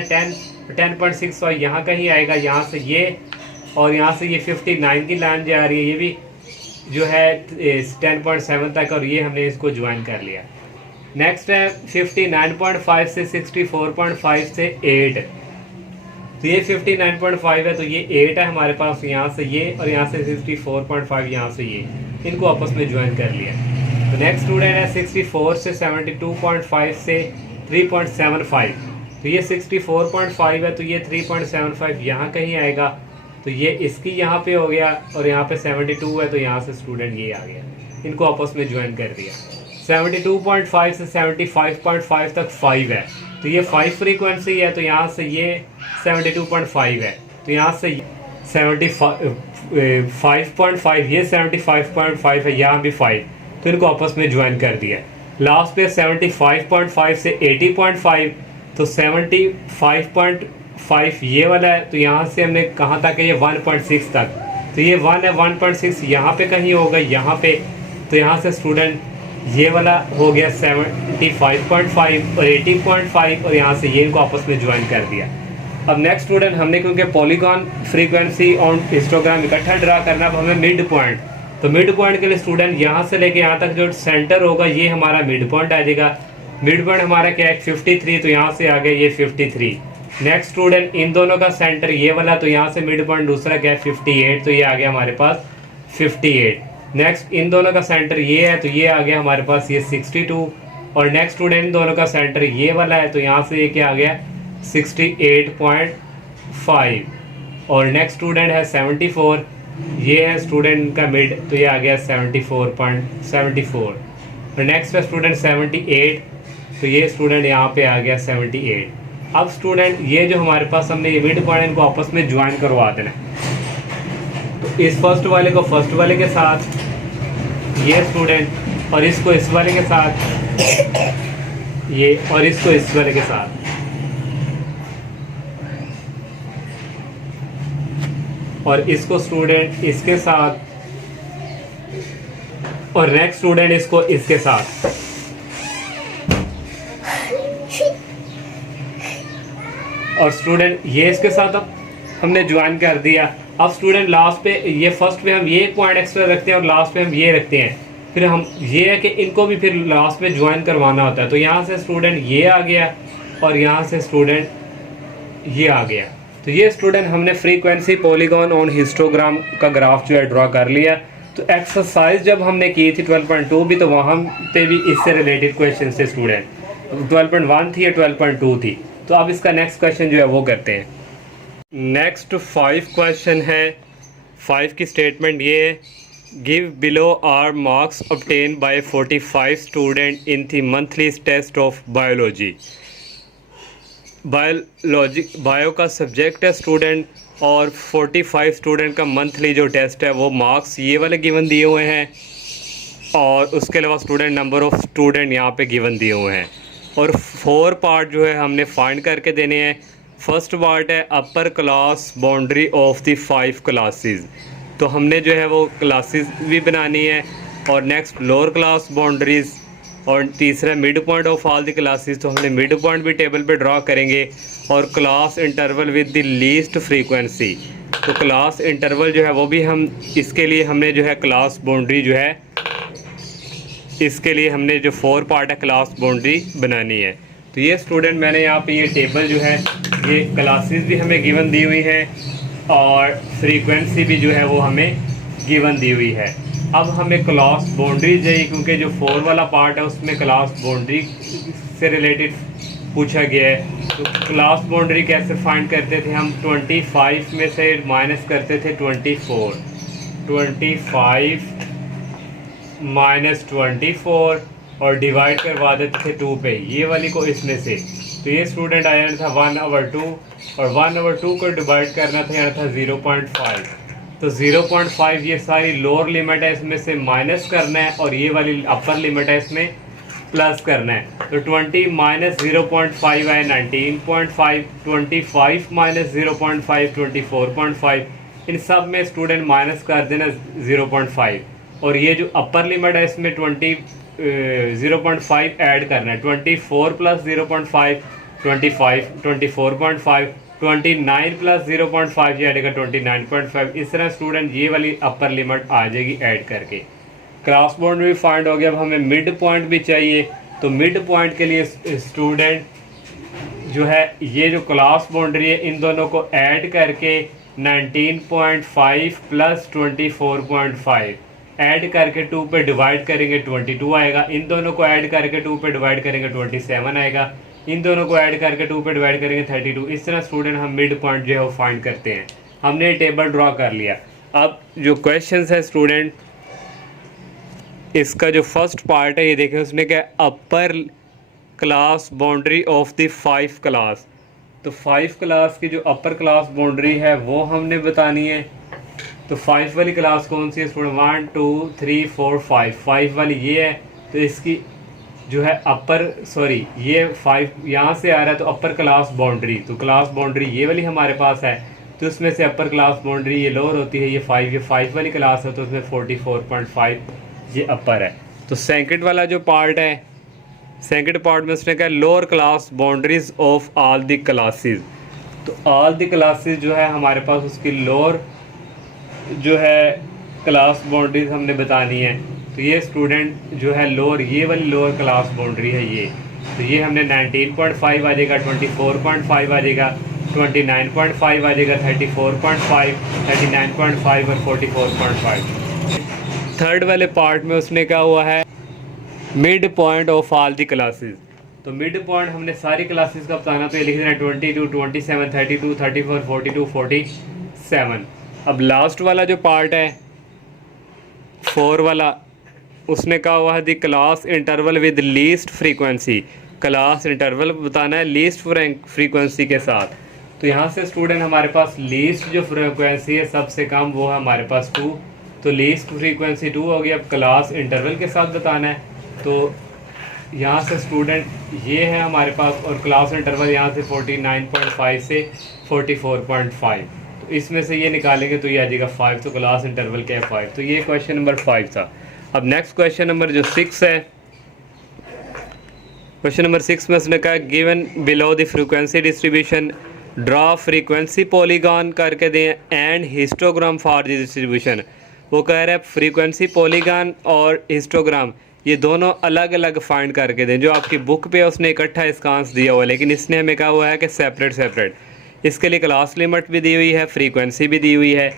10.65 यहाँ कहीं आएगा, यहाँ से ये और यहाँ से ये 59 की लाइन जा रही है, ये भी जो है 10.7 तक, और ये हमने इसको ज्वाइन कर लिया। नेक्स्ट है 59.5 से 64.5 से 8, तो ये 59.5 है, तो ये 8 है हमारे पास, यहाँ से ये और यहाँ से 64.5 यहाँ से ये, इनको आपस में ज्वाइन कर लिया। तो नेक्स्ट स्टूडेंट है 64 से 72.5 से 3.75, तो ये 64.5 है, तो ये 3.75 यहाँ कहीं आएगा, तो ये इसकी यहाँ पे हो गया, और यहाँ पे 72 है, तो यहाँ से स्टूडेंट ये आ गया, इनको आपस में ज्वाइन कर दिया। 72.5 से 75.5 तक 5 है, तो ये 5 फ्रीक्वेंसी है, तो यहाँ से ये 72.5 है, तो यहाँ से 75.5 ये 75.5 है, यहाँ भी 5, तो इनको आपस में ज्वाइन कर दिया। लास्ट पे 75.5 से 80.5, तो 75.5 ये वाला है, तो यहाँ से हमने कहाँ तक है, ये 1.6 तक, तो ये 1 है, 1.6 यहाँ पे कहीं होगा, यहाँ पे, तो यहाँ से स्टूडेंट ये वाला हो गया 75.5 और 80.5, और यहाँ से ये इनको आपस में ज्वाइन कर दिया। अब नेक्स्ट स्टूडेंट हमने, क्योंकि पॉलीगॉन फ्रीक्वेंसी और हिस्टोग्राम इकट्ठा ड्रा करना, अब हमें मिड पॉइंट, तो मिड पॉइंट के लिए स्टूडेंट यहाँ से लेके यहाँ तक जो सेंटर होगा ये हमारा मिड पॉइंट आ जाएगा। मिड पॉइंट हमारा क्या है 53, तो यहाँ से आ गया ये 53। नेक्स्ट स्टूडेंट इन दोनों का सेंटर ये वाला, तो यहाँ से मिड पॉइंट दूसरा क्या है 58, तो ये आ गया हमारे पास 58। नेक्स्ट इन दोनों का सेंटर ये है, तो ये आ गया हमारे पास ये 62, और नेक्स्ट स्टूडेंट इन दोनों का सेंटर ये वाला है, तो यहाँ से ये क्या आ गया 68.5, और नेक्स्ट स्टूडेंट है 74, ये है स्टूडेंट का मिड, तो ये आ गया 74.74, और नेक्स्ट है स्टूडेंट 78, तो ये स्टूडेंट यहाँ पे आ गया 78। अब स्टूडेंट ये जो हमारे पास हमने ये मिड पॉइंट इनको आपस में ज्वाइन करवा देना, तो इस फर्स्ट वाले को फर्स्ट वाले के साथ, ये स्टूडेंट, और इसको इस वाले के साथ, ये, और इसको इस वाले के साथ, और इसको स्टूडेंट इसके साथ, और नेक्स्ट स्टूडेंट इसको इसके साथ, और स्टूडेंट ये इसके साथ अब हमने ज्वाइन कर दिया। अब स्टूडेंट लास्ट पे ये फर्स्ट पे हम ये एक पॉइंट एक्स्ट्रा रखते हैं और लास्ट पे हम ये रखते हैं, फिर हम ये है कि इनको भी फिर लास्ट में ज्वाइन करवाना होता है, तो यहाँ से स्टूडेंट ये आ गया और यहाँ से स्टूडेंट ये आ गया। तो ये स्टूडेंट हमने फ्रीक्वेंसी पॉलीगॉन ऑन हिस्टोग्राम का ग्राफ जो है ड्रॉ कर लिया। तो एक्सरसाइज जब हमने की थी 12.2 भी, तो वहाँ पे भी इससे रिलेटेड क्वेश्चन थे स्टूडेंट, 12.1 थी या 12.2 थी। तो अब इसका नेक्स्ट क्वेश्चन जो है वो करते हैं। नेक्स्ट 5 क्वेश्चन है। 5 की स्टेटमेंट ये है, give below are marks obtain by 45 student in the monthly test of biology. Bio का सब्जेक्ट है स्टूडेंट, और 45 स्टूडेंट का मंथली जो टेस्ट है वो मार्क्स ये वाले गिवन दिए हुए हैं, और उसके अलावा स्टूडेंट नंबर ऑफ़ स्टूडेंट यहाँ पे गिवन दिए हुए हैं। और 4 पार्ट जो है हमने फाइंड करके देने हैं। फर्स्ट पार्ट है upper class boundary of the 5 classes, तो हमने जो है वो क्लासेस भी बनानी है, और नेक्स्ट लोअर क्लास बाउंड्रीज़, और तीसरा mid point of all the classes, तो हमने मिड पॉइंट भी टेबल पे ड्रॉ करेंगे, और class interval with the least frequency, तो क्लास इंटरवल जो है वो भी हम इसके लिए हमने जो है क्लास बाउंड्री जो है इसके लिए हमने जो 4 पार्ट है क्लास बाउंड्री बनानी है। तो ये स्टूडेंट मैंने यहाँ पे ये टेबल जो है ये क्लासेस भी हमें गिवन दी हुई है, और फ्रीक्वेंसी भी जो है वो हमें गिवन दी हुई है। अब हमें क्लास बाउंड्री चाहिए, क्योंकि जो 4 वाला पार्ट है उसमें क्लास बाउंड्री से रिलेटेड पूछा गया है। तो क्लास बाउंड्री कैसे फाइंड करते थे हम? 25 में से माइनस करते थे 24, 25 माइनस 24 और डिवाइड करवा देते थे 2 पे, ये वाली को इसमें से। तो ये स्टूडेंट आया था 1/2 और 1/2 को डिवाइड करना था यार था 0.5। तो 0.5 ये सारी लोअर लिमिट है, इसमें से माइनस करना है और ये वाली अपर लिमिट है इसमें प्लस करना है। तो 20 माइनस 0.5 है 19.5, 25 माइनस 0.5 24.5। इन सब में स्टूडेंट माइनस कर देना 0.5 और ये जो अपर लिमिट है इसमें 0.5 ऐड करना है। 24 प्लस 0.5 25, 24.5, 29 प्लस 0.5 ये आएगा 29.5। इस तरह स्टूडेंट ये वाली अपर लिमिट आ जाएगी ऐड करके। क्रॉस बाउंड भी फाइंड हो गया। अब हमें मिड पॉइंट भी चाहिए। तो मिड पॉइंट के लिए स्टूडेंट जो है ये जो क्लास बाउंड्री है इन दोनों को ऐड करके 19.5 प्लस 24.5 ऐड करके 2 पे डिवाइड करेंगे 22 आएगा। इन दोनों को ऐड करके 2 पे डिवाइड करेंगे 27 आएगा। इन दोनों को ऐड करके 2 पे डिवाइड करेंगे 32। इस तरह स्टूडेंट हम मिड पॉइंट जो है वो फाइंड करते हैं। हमने टेबल ड्रॉ कर लिया। अब जो क्वेश्चन है स्टूडेंट, इसका जो फर्स्ट पार्ट है ये देखें, उसने क्या upper class boundary of the 5 class. तो 5 क्लास की जो अपर क्लास बाउंड्री है वो हमने बतानी है। तो 5 वाली क्लास कौन सी है स्टूडेंट? 1 2 3 4 5 वाली ये है। तो इसकी जो है अपर ये 5 यहाँ से आ रहा है तो अपर क्लास बाउंड्री, तो क्लास बाउंड्री ये वाली हमारे पास है। तो उसमें से अपर क्लास बाउंड्री ये लोअर होती है, ये 5 वाली क्लास है तो उसमें 44.5 ये अपर है। तो सेकंड वाला जो पार्ट है, सेकंड पार्ट में उसने कहा lower class boundaries of all the classes. तो ऑल द क्लासेस जो है हमारे पास उसकी लोअर जो है क्लास बाउंड्रीज हमने बतानी है। तो ये स्टूडेंट जो है लोअर ये वाली लोअर क्लास बाउंड्री है ये। तो ये हमने 19.5 आ जाएगा, 24.5 आ जाएगा, 29.5 आ जाएगा, 34.5, 39.5 और 44.5। थर्ड वाले पार्ट में उसने क्या हुआ है mid point of all the classes. तो मिड पॉइंट हमने सारी क्लासेस का बताना, तो ये लिख देना 22, 27, 32, 34, 42, 47। अब लास्ट वाला जो पार्ट है 4 वाला, उसने कहा हुआ है the class interval with least frequency. Class interval बताना है लीस्ट फ्रीक्वेंसी के साथ। तो यहाँ से स्टूडेंट हमारे पास लीस्ट जो फ्रीक्वेंसी है सबसे कम वो है हमारे पास 2। तो लीस्ट फ्रीक्वेंसी 2 होगी। अब क्लास इंटरवल के साथ बताना है। तो यहाँ से स्टूडेंट ये है हमारे पास और क्लास इंटरवल यहाँ से 49.5 से 44.5। तो इसमें से ये निकालेंगे तो ये आ जाएगा 5। तो क्लास इंटरवल क्या है 5। तो ये क्वेश्चन नंबर 5 था। अब नेक्स्ट क्वेश्चन नंबर जो 6 है, क्वेश्चन नंबर 6 में उसने कहा given below the frequency distribution draw frequency polygon करके दें and histogram for the distribution. वो कह रहा है फ्रीक्वेंसी पॉलीगॉन और हिस्टोग्राम ये दोनों अलग अलग फाइंड करके दें। जो आपकी बुक पे उसने इकट्ठा इसका आंसर दिया हुआ है, लेकिन इसने हमें कहा हुआ है कि सेपरेट सेपरेट। इसके लिए क्लास लिमिट भी दी हुई है, फ्रीक्वेंसी भी दी हुई है।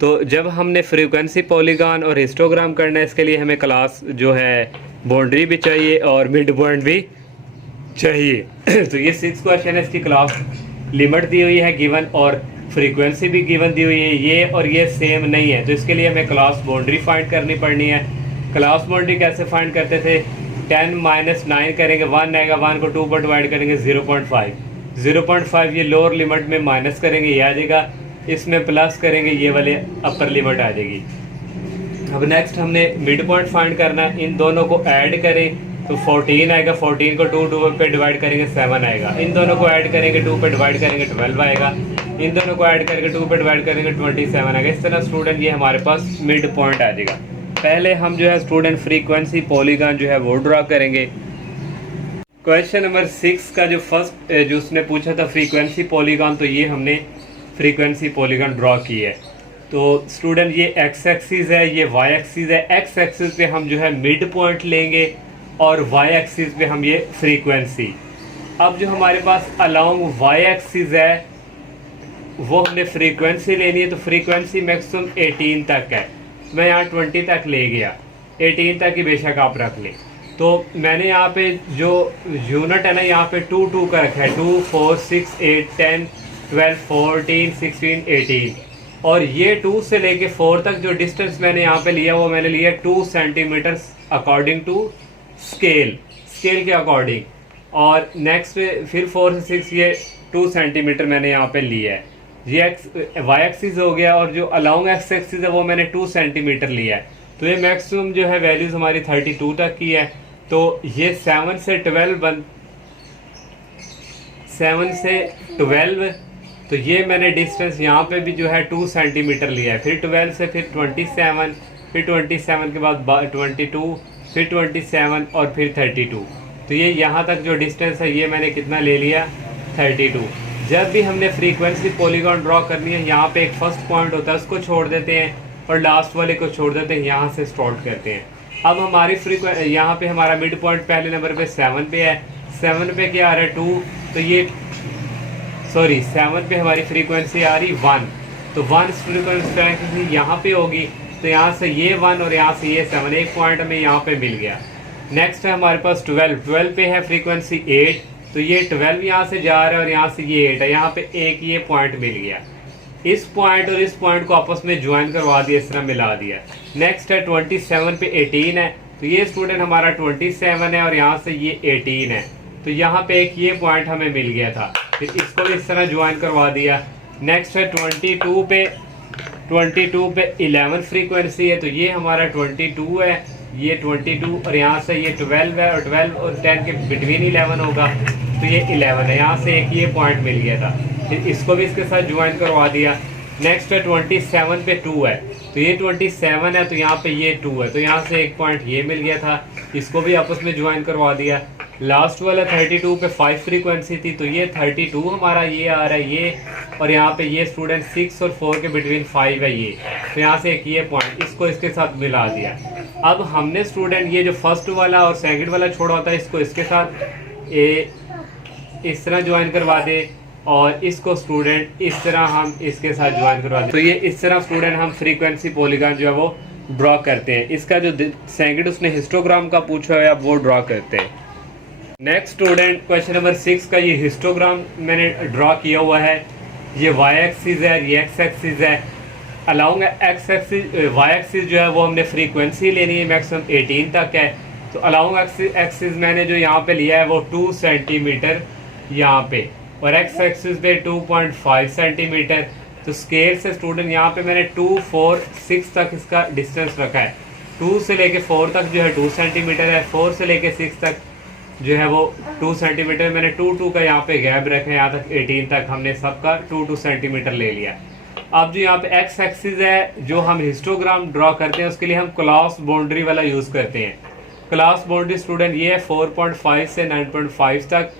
तो जब हमने फ्रीक्वेंसी पॉलीगॉन और हिस्टोग्राम करना है इसके लिए हमें क्लास जो है बाउंड्री भी चाहिए और मिड पॉइंट भी चाहिए। तो ये 6 क्वेश्चन है, इसकी क्लास लिमिट दी हुई है गिवन और फ्रीक्वेंसी भी गिवन दी हुई है। ये और ये सेम नहीं है, तो इसके लिए हमें क्लास बाउंड्री फाइंड करनी पड़नी है। क्लास बाउंड्री कैसे फाइंड करते थे? 10 माइनस 9 करेंगे 1 आएगा, 1 को 2 पर डिवाइड करेंगे 0.5, 0.5 ये लोअर लिमिट में माइनस करेंगे ये आ जाएगा, इसमें प्लस करेंगे ये वाले अपर लिमिट आ जाएगी। अब नेक्स्ट हमने मिड पॉइंट फाइंड करना है। इन दोनों को ऐड करें तो 14 आएगा, 14 को 2 पे डिवाइड करेंगे 7 आएगा। इन दोनों को ऐड करेंगे 2 पे डिवाइड करेंगे 12 आएगा। इन दोनों को ऐड करके 2 पे डिवाइड करेंगे 27 आएगा। इस तरह स्टूडेंट ये हमारे पास मिड पॉइंट आ जाएगा। पहले हम जो है स्टूडेंट फ्रीक्वेंसी पॉलीगॉन जो है वो ड्रॉ करेंगे। क्वेश्चन नंबर 6 का जो फर्स्ट जो उसने पूछा था फ्रीक्वेंसी पॉलीगॉन, तो ये हमने फ्रीक्वेंसी पॉलीगॉन ड्रॉ की है। तो स्टूडेंट ये एक्स एक्सिस है, ये वाई एक्सिस है। एक्स एक्सिस पे हम जो है मिड पॉइंट लेंगे और वाई एक्सिस पे हम ये फ्रीक्वेंसी। अब जो हमारे पास अलोंग वाई एक्सिस है वो हमने फ्रीक्वेंसी लेनी है। तो फ्रीक्वेंसी मैक्सिमम 18 तक है। मैं यहाँ 20 तक ले गया, 18 तक ही बेशक आप रख लें। तो मैंने यहाँ पे जो यूनिट है ना, यहाँ पे 2 2 का रखा है, 2 4 6 8 10 12 14 16 18, और ये 2 से लेके 4 तक जो डिस्टेंस मैंने यहाँ पे लिया वो मैंने लिया 2 सेंटीमीटर अकॉर्डिंग टू स्केल के अकॉर्डिंग। और नेक्स्ट फिर 4 से 6 ये 2 सेंटीमीटर मैंने यहाँ पे लिया है। ये वाई एक्सिस हो गया, और जो अलोंग एक्स एक्सिस है वो मैंने 2 सेंटीमीटर लिया है। तो ये मैक्सिमम जो है वैल्यूज हमारी 32 तक की है। तो ये 7 से 12, तो ये मैंने डिस्टेंस यहाँ पे भी जो है 2 सेंटीमीटर लिया है। फिर 12 से फिर 27, फिर 27 के बाद 22, फिर 27 और फिर 32। तो ये यहाँ तक जो डिस्टेंस है ये मैंने कितना ले लिया, 32। जब भी हमने फ्रीक्वेंसी पॉलीगॉन ड्रॉ करनी है, यहाँ पे एक फर्स्ट पॉइंट होता है उसको छोड़ देते हैं और लास्ट वाले को छोड़ देते हैं, यहाँ से स्टार्ट करते हैं। अब हमारी यहाँ पे हमारा मिड पॉइंट पहले नंबर पे 7 पे है, 7 पे क्या आ रहा है 2, तो ये 7 पे हमारी फ्रीक्वेंसी आ रही 1, तो 1 फ्रीक्वेंसी यहाँ पे होगी। तो यहाँ से ये 1 और यहाँ से ये 7, एक पॉइंट हमें यहाँ पे मिल गया। नेक्स्ट है हमारे पास 12 पे है फ्रीक्वेंसी 8, तो ये 12 यहाँ से जा रहा है और यहाँ से ये 8 है, यहाँ पे एक ये पॉइंट मिल गया। इस पॉइंट और इस पॉइंट को आपस में ज्वाइन करवा दिया, इस तरह मिला दिया। नेक्स्ट है 27 पे 18 है, तो ये स्टूडेंट हमारा 27 है और यहाँ से ये 18 है, तो यहाँ पे एक ये पॉइंट हमें मिल गया था, फिर इसको भी इस तरह ज्वाइन करवा दिया। नेक्स्ट है 22 पे 11 फ्रीक्वेंसी है, तो ये हमारा 22 है, ये 22 और यहाँ से ये 12 है, और 12 और 10 के बिटवीन 11 होगा, तो ये 11 है, यहाँ से एक ये पॉइंट मिल गया था, फिर इसको भी इसके साथ ज्वाइन करवा दिया। नेक्स्ट है 27 पे 2 है, तो ये 27 है, तो यहाँ पे ये 2 है, तो यहाँ से एक पॉइंट ये मिल गया था, इसको भी आपस में ज्वाइन करवा दिया। लास्ट वाला 32 पे 5 फ्रीक्वेंसी थी, तो ये 32 हमारा ये आ रहा है ये, और यहाँ पे ये स्टूडेंट 6 और 4 के बिटवीन 5 है ये, तो यहाँ से एक ये पॉइंट, इसको इसके साथ मिला दिया। अब हमने स्टूडेंट ये जो फर्स्ट वाला और सेकंड वाला छोड़ा होता है, इसको इसके साथ इस तरह ज्वाइन करवा दे, और इसको स्टूडेंट इस तरह हम इसके साथ ज्वाइन करवा दें। तो ये इस तरह स्टूडेंट हम फ्रीक्वेंसी पॉलीगॉन जो है वो ड्रॉ करते हैं। इसका जो सेकंड उसने हिस्टोग्राम का पूछा है अब वो ड्रॉ करते हैं। नेक्स्ट स्टूडेंट क्वेश्चन नंबर 6 का ये हिस्टोग्राम मैंने ड्रॉ किया हुआ है। ये वाई एक्सिस है, ये एक्स एक्सिस है। Along X axis Y axis जो है वो हमने फ्रीक्वेंसी लेनी है, मैक्सिमम 18 तक है। तो अलाउंग एक्सिस मैंने जो यहाँ पे लिया है वो 2 सेंटीमीटर यहाँ पे, और एक्स एक्सिस पे 2.5 सेंटीमीटर। तो स्केल से स्टूडेंट यहाँ पे मैंने 2 4 6 तक इसका डिस्टेंस रखा है। 2 से लेके 4 तक जो है 2 सेंटीमीटर है, 4 से लेके 6 तक जो है वो 2 सेंटीमीटर। मैंने 2 का यहाँ पे गैप रखा है, यहाँ तक 18 तक हमने सबका 2 सेंटीमीटर ले लिया। अब जो यहाँ पे एक्स एक्सिस है, जो हम हिस्टोग्राम ड्रॉ करते हैं उसके लिए हम क्लॉस बाउंड्री वाला यूज़ करते हैं। क्लॉस बाउंड्री स्टूडेंट ये 4.5 से 9.5 तक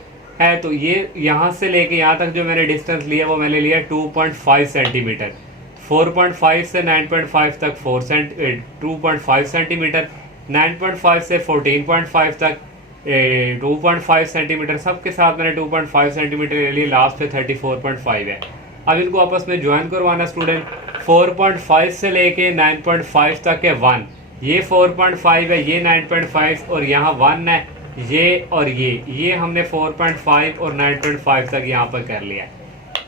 है। तो ये यहाँ से लेके यहाँ तक जो मैंने डिस्टेंस लिया वो मैंने लिया 2.5 सेंटीमीटर। 4.5 से 9.5 तक 2.5 सेंटीमीटर, 9.5 से 14.5 तक 2.5 सेंटीमीटर, सबके साथ मैंने 2.5 सेंटीमीटर ले लिए। लास्ट पे 34.5 है। अब इनको आपस में ज्वाइन करवाना स्टूडेंट। 4.5 से लेके 9.5 तक है 1, ये 4.5 है, ये 9.5 और यहाँ 1 है, ये और ये हमने 4.5 और 9.5 तक यहाँ पर कर लिया।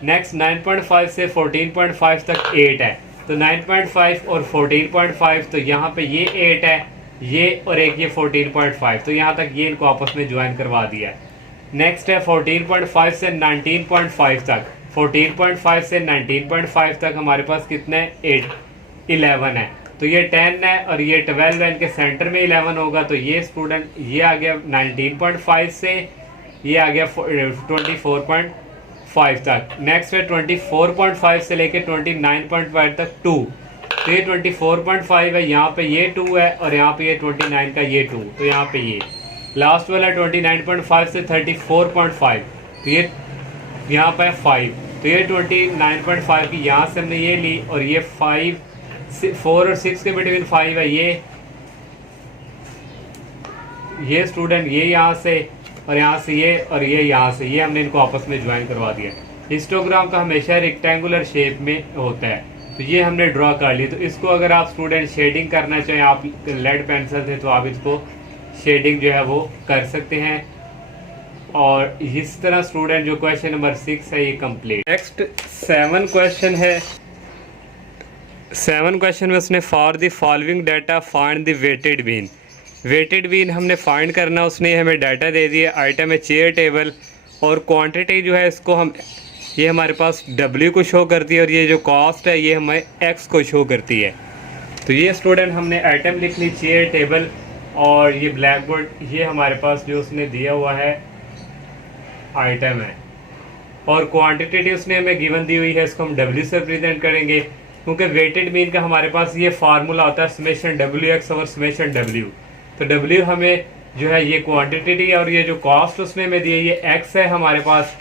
नेक्स्ट 9.5 से 14.5 तक 8 है, तो 9.5 और 14.5, तो यहाँ पे ये 8 है, ये और एक ये 14.5, तो यहाँ तक ये इनको आपस में ज्वाइन करवा दिया। नेक्स्ट है 14.5 से 19.5 तक, 14.5 से 19.5 तक हमारे पास कितने 11 है, तो ये 10 है और ये 12 है, इनके सेंटर में 11 होगा। तो ये स्टूडेंट ये आ गया 19.5 से ये आ गया 24.5 तक। नेक्स्ट है 24.5 से लेके 29.5 तक 2, तो ये 24.5 है, यहाँ पे ये 2 है और यहाँ पे ये 29 का ये 2, तो यहाँ पे ये लास्ट वाला 29.5 से 34.5, तो ये यहाँ पे 5, तो ये 29.5 की यहाँ से हमने ये ली और ये 4 और 6 के बिटवीन 5 है ये स्टूडेंट ये यहाँ से और यहाँ से ये और ये यहाँ से ये हमने इनको आपस में ज्वाइन करवा दिया। हिस्टोग्राम का हमेशा रेक्टेंगुलर शेप में होता है, तो ये हमने ड्रॉ कर ली। तो इसको अगर आप स्टूडेंट शेडिंग करना चाहें, आप लेड पेंसिल से, तो आप इसको शेडिंग जो है वो कर सकते हैं। और इस तरह स्टूडेंट जो क्वेश्चन नंबर 6 है ये कंप्लीट। नेक्स्ट 7 क्वेश्चन है। 7 क्वेश्चन में उसने for the following data find the weighted mean. Weighted mean हमने फाइंड करना, उसने हमें डाटा दे दिया। आइटम है चेयर टेबल, और क्वांटिटी जो है इसको हम, ये हमारे पास W को शो करती है, और ये जो कॉस्ट है ये हमें X को शो करती है। तो ये स्टूडेंट हमने आइटम लिख ली चेयर टेबल, और ये ब्लैक बोर्ड, ये हमारे पास जो उसने दिया हुआ है आइटम है, और क्वांटिटी उसने हमें गिवन दी हुई है, इसको हम W से रिप्रेजेंट करेंगे, क्योंकि वेटेड मीन का हमारे पास ये फार्मूला होता है समेशन WX और समेशन W। तो W हमें जो है ये क्वांटिटी, और ये जो कॉस्ट उसने हमें दी है ये X है हमारे पास,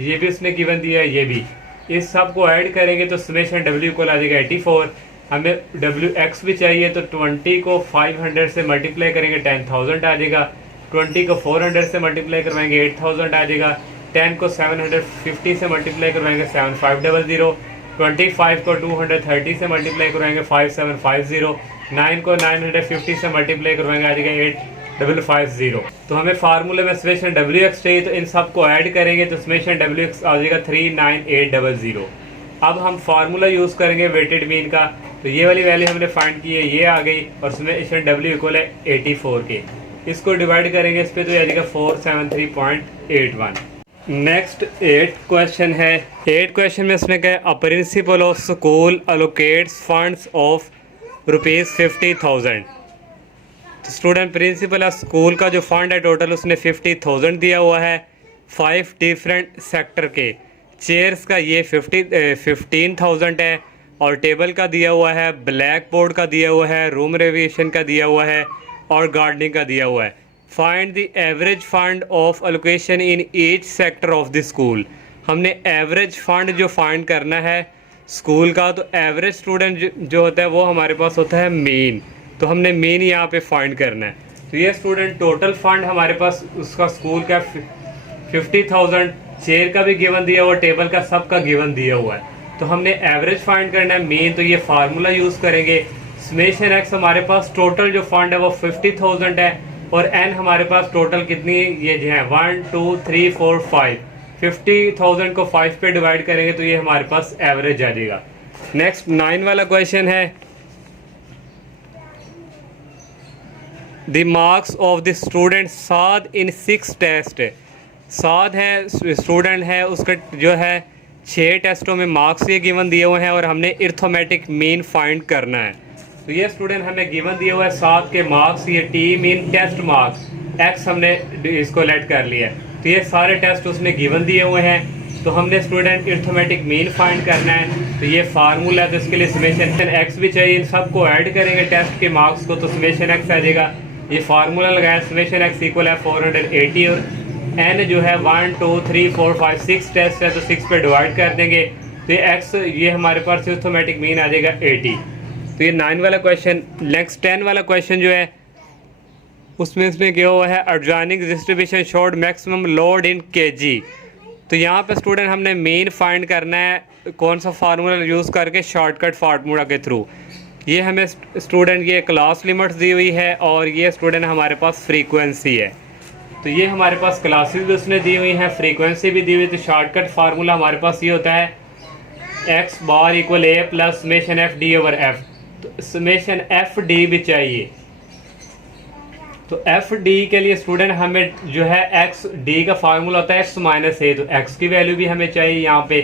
ये भी उसने गिवन दिया है, ये भी। इस सब को ऐड करेंगे तो समेशन W को ला देगा 84। हमें WX भी चाहिए, तो 20 को 500 से मल्टीप्लाई करेंगे 10,000 आ जाएगा। 20 को 400 से मल्टीप्लाई करवाएंगे 8,000 आ जाएगा। 10 को 750 से मल्टीप्लाई करवाएंगे 7500। 25 को 230 से मल्टीप्लाई करवाएंगे 5750। 9 को 950 से मल्टीप्लाई करवाएंगे आ जाएगा 8550। तो हमें फार्मूले में समेशन WX चाहिए, तो इन सब को ऐड करेंगे तो समेशन WX आ जाएगा 39800। अब हम फार्मूला यूज़ करेंगे वेटेड मीन का। तो ये वाली वैल्यू हमने फाइंड की है, ये आ गई, और समेशन W इक्वल है 84 के। इसको डिवाइड करेंगे इस पर, तो ये आ जाएगा 473.81। नेक्स्ट 8 क्वेश्चन है। 8 क्वेश्चन में उसने कहा a principal of school allocates funds of ₹50,000। तो स्टूडेंट प्रिंसिपल ऑफ स्कूल का जो फंड है टोटल उसने 50,000 दिया हुआ है 5 डिफरेंट सेक्टर के। चेयर्स का ये 15,000 है, और टेबल का दिया हुआ है, ब्लैक बोर्ड का दिया हुआ है, रूम रेनोवेशन का दिया हुआ है, और गार्डनिंग का दिया हुआ है। Find the average fund of allocation in each sector of the school. हमने एवरेज फंड जो फाइंड करना है स्कूल का, तो एवरेज स्टूडेंट जो होता है वो हमारे पास होता है मीन। तो हमने मीन यहाँ पे फाइंड करना है। तो ये स्टूडेंट टोटल फंड हमारे पास उसका स्कूल का 50,000, चेयर का भी गिवन दिया हुआ, टेबल का सबका गिवन दिया हुआ है। तो हमने एवरेज फाइंड करना है मीन, तो ये फार्मूला यूज़ करेंगे। समेशन एक्स हमारे पास टोटल जो फंड है वो 50,000 है, और एन हमारे पास टोटल कितनी ये जो है 1 2 3 4 5। 50,000 को 5 पे डिवाइड करेंगे तो ये हमारे पास एवरेज आ जाएगा। नेक्स्ट 9 वाला क्वेश्चन है the marks of the student Saad in 6 test. Saad है स्टूडेंट है, उसका जो है 6 टेस्टों में मार्क्स ये गिवन दिए हुए हैं, और हमने अरिथमेटिक मीन फाइंड करना है। तो ये स्टूडेंट हमें गिवन दिया हुआ है 7 के मार्क्स, ये T mean test marks, X हमने इसको लेट कर लिया है। तो ये सारे टेस्ट उसने गिवन दिए हुए हैं, तो हमने स्टूडेंट अरिथमेटिक मीन फाइंड करना है। तो ये फार्मूला है, तो इसके लिए समेशन एक्स भी चाहिए। इन सबको ऐड करेंगे टेस्ट के मार्क्स को, तो समेशन एक्स आ जाएगा। ये फार्मूला लगाया, समेशन एक्स इक्वल है 480, और एन जो है 1 2 3 4 5 6 टेस्ट है, तो 6 पे डिवाइड कर देंगे, तो ये एक्स ये हमारे पास अरिथमेटिक मीन आ जाएगा 80। तो ये 9 वाला क्वेश्चन। नेक्स्ट 10 वाला क्वेश्चन जो है उसमें इसमें क्या हुआ है organic distribution showed maximum load in KG. तो यहाँ पे स्टूडेंट हमने मीन फाइंड करना है, कौन सा फार्मूला यूज़ करके, शॉर्टकट फार्मूला के थ्रू। ये हमें स्टूडेंट ये क्लास लिमिट्स दी हुई है, और ये स्टूडेंट हमारे पास फ्रीक्वेंसी है। तो ये हमारे पास क्लासेस भी उसने दी हुई हैं, फ्रीक्वेंसी भी दी हुई। तो शॉर्टकट फार्मूला हमारे पास ये होता है x bar equal a plus summation f d over f. तो समेशन एफ डी भी चाहिए, तो एफ डी के लिए स्टूडेंट हमें जो है एक्स डी का फार्मूला होता है एक्स माइनस ए। तो एक्स की वैल्यू भी हमें चाहिए यहाँ पे।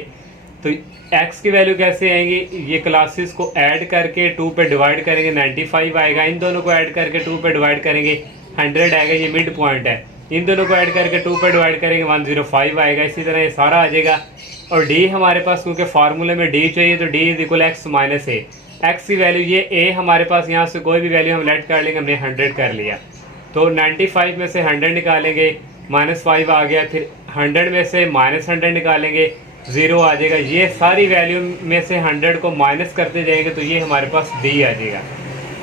तो एक्स की वैल्यू कैसे आएंगी, ये क्लासेस को ऐड करके 2 पे डिवाइड करेंगे 95 आएगा। इन दोनों को ऐड करके 2 पे डिवाइड करेंगे 100 आएगा, ये मिड पॉइंट है। इन दोनों को ऐड करके 2 पे डिवाइड करेंगे 105 आएगा। इसी तरह ये सारा आ जाएगा। और डी हमारे पास क्योंकि फार्मूले में डी चाहिए, तो D is equal x minus A. X की वैल्यू ये ए हमारे पास, यहाँ से कोई भी वैल्यू हम लेट कर लेंगे, हमने 100 कर लिया। तो 95 में से 100 निकालेंगे, -5 आ गया। फिर 100 में से -100 निकालेंगे, 0 आ जाएगा। ये सारी वैल्यू में से 100 को माइनस करते जाएंगे, तो ये हमारे पास डी आ जाएगा।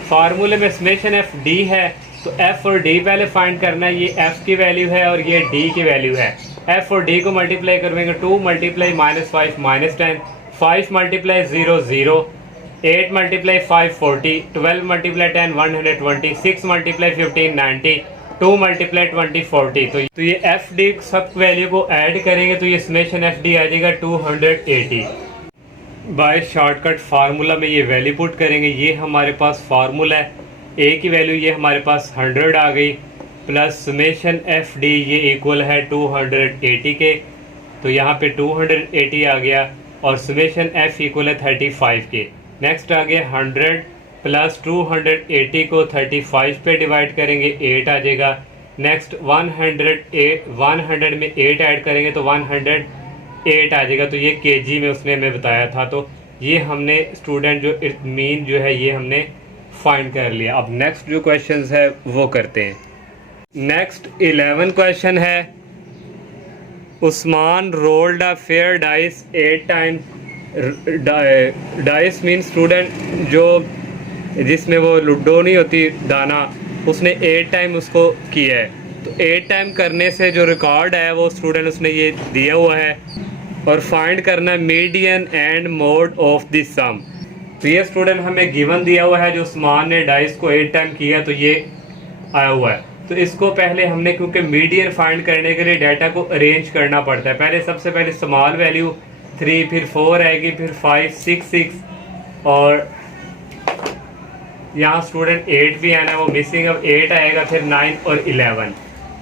फार्मूले में समेशन एफ डी है, तो एफ और डी पहले फाइंड करना है। ये एफ की वैल्यू है और ये डी की वैल्यू है। एफ और डी को मल्टीप्लाई करेंगे, 2 × -5 -10, 5 × 0 0, 8 मल्टीप्लाई 5 40, 12 मल्टीप्लाई 10 120, 6 मल्टीप्लाई 15 90, 2 मल्टीप्लाई 20 40। तो ये एफ डी सब वैल्यू को ऐड करेंगे तो ये समेशन एफ डी आ जाएगा 280। बाय शॉर्टकट फार्मूला में ये वैल्यू पुट करेंगे। ये हमारे पास फार्मूला है, ए की वैल्यू ये हमारे पास 100 आ गई, प्लस समेशन एफ डी ये इक्वल है 280 के, तो यहाँ पे 280 आ गया, और समेशन एफ इक्वल है 35 के। नेक्स्ट आ गया 100 प्लस 280 को 35 पे डिवाइड करेंगे 8 आ जाएगा। नेक्स्ट 100 में 8 ऐड करेंगे तो 108 आ जाएगा। तो ये केजी में उसने हमें बताया था, तो ये हमने स्टूडेंट जो मीन जो है ये हमने फाइंड कर लिया। अब नेक्स्ट जो क्वेश्चन है वो करते हैं। नेक्स्ट 11 क्वेश्चन है, Usman rolled a fair dice 8 time. Dice mean student जो जिसमें वो लूडो नहीं होती दाना, उसने 8 टाइम उसको किया है। तो 8 टाइम करने से जो रिकॉर्ड है वो स्टूडेंट उसने ये दिया हुआ है, और फाइंड करना median and mode of the sum. तो ये स्टूडेंट हमें गिवन दिया हुआ है, जो उस्मान ने डाइस को 8 टाइम किया तो ये आया हुआ है। तो इसको पहले हमने, क्योंकि मीडियन फाइंड करने के लिए डाटा को अरेंज करना पड़ता है, पहले सबसे पहले स्मॉल वैल्यू 3, फिर 4 आएगी, फिर 5 6 और यहाँ स्टूडेंट 8 भी आना है, वो मिसिंग, अब 8 आएगा, फिर 9 और 11।